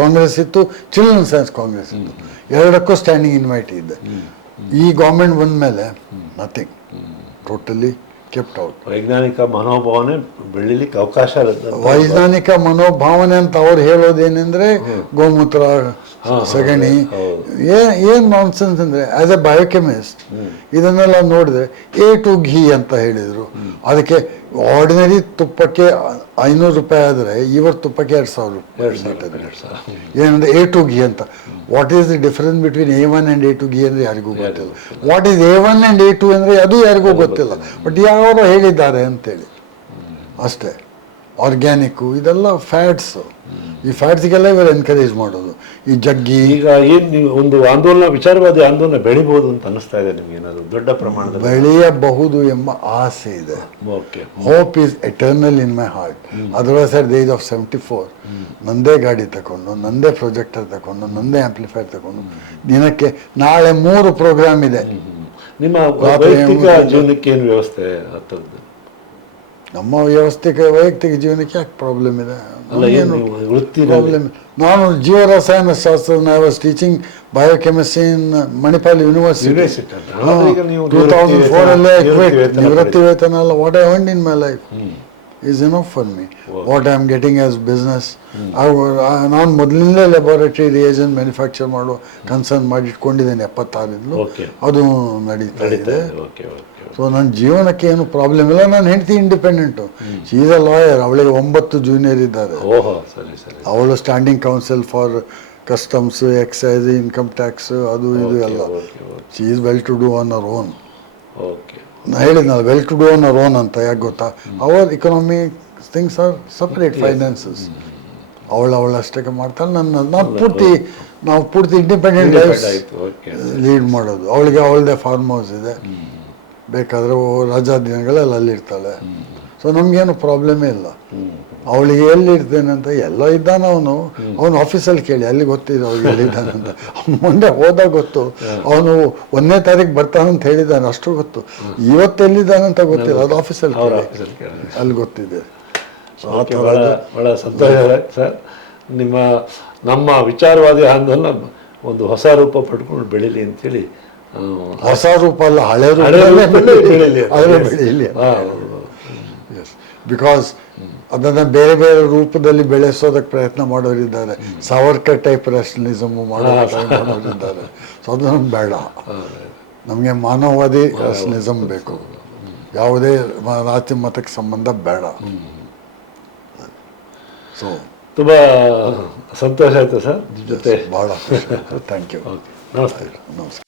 ಕಾಂಗ್ರೆಸ್ ಇತ್ತು, ಚಿಲ್ಡ್ರನ್ ಸೈನ್ಸ್ ಕಾಂಗ್ರೆಸ್ ಇತ್ತು. ಎರಡಕ್ಕೂ ಸ್ಟ್ಯಾಂಡಿಂಗ್ ಇನ್ವೈಟ್ ಇದ್ದೆ. ಈ ಗೌರ್ಮೆಂಟ್ ಬಂದ ಮೇಲೆ ನಥಿಂಗ್, ಟೋಟಲಿ ಕೆಪ್ಟ್ ಔಟ್. ವೈಜ್ಞಾನಿಕ ಮನೋಭಾವನೆ ಬೆಳಿಲಿಕ್ಕೆ ಅವಕಾಶ ಇರುತ್ತೆ. ವೈಜ್ಞಾನಿಕ ಮನೋಭಾವನೆ ಅಂತ ಅವ್ರು ಹೇಳೋದೇನೆಂದ್ರೆ ಗೋಮೂತ್ರ, ಸಗಣಿ, ಏನ್ ನಾನ್ಸೆನ್ಸ್ ಅಂದ್ರೆ, ಆಸ್ ಎ ಬಯೋಕೆಮಿಸ್ಟ್ ಇದನ್ನೆಲ್ಲ ನೋಡಿದ್ರೆ A to ಘೀ ಅಂತ ಹೇಳಿದ್ರು. ಅದಕ್ಕೆ ಆರ್ಡಿನರಿ ತುಪ್ಪಕ್ಕೆ 500 ರೂಪಾಯಿ ಆದರೆ ಇವತ್ತು ತುಪ್ಪಕ್ಕೆ 2,000 ರೂಪಾಯಿ. ಏನಂದ್ರೆ A2 ಘೀ ಅಂತ. What is the difference between A1 and A2 ಘೀ ಅಂದರೆ ಯಾರಿಗೂ ಗೊತ್ತಿಲ್ಲ. What is A1 and A2 ಅಂದರೆ ಅದು ಯಾರಿಗೂ ಗೊತ್ತಿಲ್ಲ. ಬಟ್ ಯಾರೋ ಹೇಳಿದ್ದಾರೆ ಅಂತೇಳಿ ಅಷ್ಟೇ. ಆರ್ಗ್ಯಾನಿಕ್ಕು ಇದೆಲ್ಲ ಫ್ಯಾಟ್ಸು. ಈ ಫ್ಯಾಟ್ಸ್ಗೆಲ್ಲ ಇವರು ಎನ್ಕರೇಜ್ ಮಾಡೋದು. ಈ ಜಗ್ಗಿ ಈಗ ಏನು ನೀವು ಒಂದು ಆಂದೋಲನ, ವಿಚಾರವಾದಿ ಆಂದೋಲನ ಬೆಳಿಬಹುದು ಅಂತ ಅನಿಸ್ತಾ ಇದೆ ನಿಮ್ಗೆ? ಏನಾದ್ರು ದೊಡ್ಡ ಪ್ರಮಾಣದಲ್ಲಿ ಬೆಳೆಯಬಹುದು ಎಂಬ ಆಸೆ ಇದೆ. Okay. Hope is eternal in my heart. Otherwise at the age of 74 ನಂದೇ ಗಾಡಿ ತಗೊಂಡು, ನಂದೇ ಪ್ರೊಜೆಕ್ಟರ್ ತಗೊಂಡು, ನಂದೇ ಆಂಪ್ಲಿಫೈರ್ ತಗೊಂಡು, ದಿನಕ್ಕೆ ನಾಳೆ 3 ಪ್ರೋಗ್ರಾಮ್ ಇದೆ. ನಿಮ್ಮ ವೈಯಕ್ತಿಕ ಜೀವನಕ್ಕೆ ಏನು ವ್ಯವಸ್ಥೆ ಆಗ್ತದೆ? ನಮ್ಮ ವೈಯಕ್ತಿಕ ಜೀವನಕ್ಕೆ ಯಾಕೆ ಪ್ರಾಬ್ಲಮ್ ಇದೆ? ವೃತ್ತಿ ಪ್ರಾಬ್ಲಮ್. ನಾನು ಜೀವರಸಾಯನ ಶಾಸ್ತ್ರ, I was teaching biochemistry in Manipal university. 2004 ಅಲ್ಲೇ ನಿವೃತ್ತಿ ವೇತನ ಅಲ್ಲ. What I earned in my life is enough for me. What I am getting as business. ನಾನು ಮೊದಲಿಂದಲೇ ಲ್ಯಾಬೋರೇಟರಿ ರಿಯೇಜೆಂಟ್ ಮ್ಯಾನುಫ್ಯಾಕ್ಚರ್ ಮಾಡೋ ಕನ್ಸರ್ನ್ ಮಾಡಿ ಇಟ್ಕೊಂಡಿದ್ದೇನೆ 76ರಿಂದಲೂ. ಅದು ನಡೀತಾ ಇದೆ. ಸೊ ನನ್ನ ಜೀವನಕ್ಕೆ ಏನು ಪ್ರಾಬ್ಲಮ್ ಇಲ್ಲ. ನಾನು ಹೆಂಡತಿ ಇಂಡಿಪೆಂಡೆಂಟು. She's a lawyer. ಅವಳಿಗೆ 9 ಜೂನಿಯರ್ ಇದ್ದಾರೆ. ಅವಳು standing council for customs, excise, income tax, ಅದು ಇದು ಎಲ್ಲ. She is well to do on her own. ನಾನು ಹೇಳಿದ್ನಲ್ಲ, well to do on her own ಅಂತ. ಯಾಕೆ ಗೊತ್ತಾ? Our economic things are separate, finances ಅವಳಷ್ಟಕ್ಕೆ ಮಾಡ್ತಾಳೆ. ನಾವು ಪೂರ್ತಿ ಇಂಡಿಪೆಂಡೆಂಟ್ ಲೈಫ್ ಲೀಡ್ ಮಾಡೋದು. ಅವಳಿಗೆ ಅವಳದೇ ಫಾರ್ಮ್ ಹೌಸ್ ಇದೆ. ಬೇಕಾದರೆ ರಜಾ ದಿನಗಳಲ್ಲಿ ಅಲ್ಲಿರ್ತಾಳೆ. ಸೊ ನಮಗೇನು ಪ್ರಾಬ್ಲಮೇ ಇಲ್ಲ. ಅವಳಿಗೆ ಎಲ್ಲಿರ್ತೇನೆ ಅಂತ ಎಲ್ಲ ಇದ್ದಾನೆ ಅವನು ಆಫೀಸಲ್ಲಿ ಕೇಳಿ, ಅಲ್ಲಿ ಗೊತ್ತಿದೆ ಅವ್ರಿಗೆ ಎಲ್ಲಿದ್ದಾನೆ ಅಂತ. ಮೊನ್ನೆ ಹೋದಾಗ ಗೊತ್ತು, ಅವನು 1ನೇ ತಾರೀಕು ಬರ್ತಾನಂತ ಹೇಳಿದ್ದಾನೆ, ಅಷ್ಟು ಗೊತ್ತು. ಇವತ್ತು ಎಲ್ಲಿದ್ದಾನೆ ಅಂತ ಗೊತ್ತಿಲ್ಲ, ಅದು ಆಫೀಸಲ್ಲಿ ಅಲ್ಲಿ ಗೊತ್ತಿದೆ. ಬಹಳ ಸಂತೋಷ ಸರ್. ನಮ್ಮ ವಿಚಾರವಾದಿ ಆಂದೋಲನ ಒಂದು ಹೊಸ ರೂಪ ಪಡ್ಕೊಂಡು ಬೆಳೀಲಿ ಅಂತೇಳಿ. ಹೊಸ ರೂಪ ಅಲ್ಲ, ಹಳೆ ಬೆಳೀಲಿ. ಬಿಕಾಸ್ ಅದನ್ನು ಬೇರೆ ಬೇರೆ ರೂಪದಲ್ಲಿ ಬೆಳೆಸೋದಕ್ಕೆ ಪ್ರಯತ್ನ ಮಾಡೋರಿದ್ದಾರೆ. ಸಾವರ್ಕರ್ ಟೈಪ್ ರ್ಯಾಷನಲಿಸಮ್ ಮಾಡೋರಿದ್ದಾರೆ. ಸೊ ಅದು ನಮ್ಗೆ ಬೇಡ. ನಮಗೆ ಮಾನವವಾದಿ ರ್ಯಾಷನಲಿಸಮ್ ಬೇಕು. ಯಾವುದೇ ಜಾತಿ ಮತಕ್ಕೆ ಸಂಬಂಧ ಬೇಡ. ಸೊ ತುಂಬ ಸಂತೋಷ ಆಯಿತು ಸರ್ ಜೊತೆ. ಭಾಳ ಥ್ಯಾಂಕ್ ಯು. ನಮಸ್ತೆ. ನಮಸ್ಕಾರ.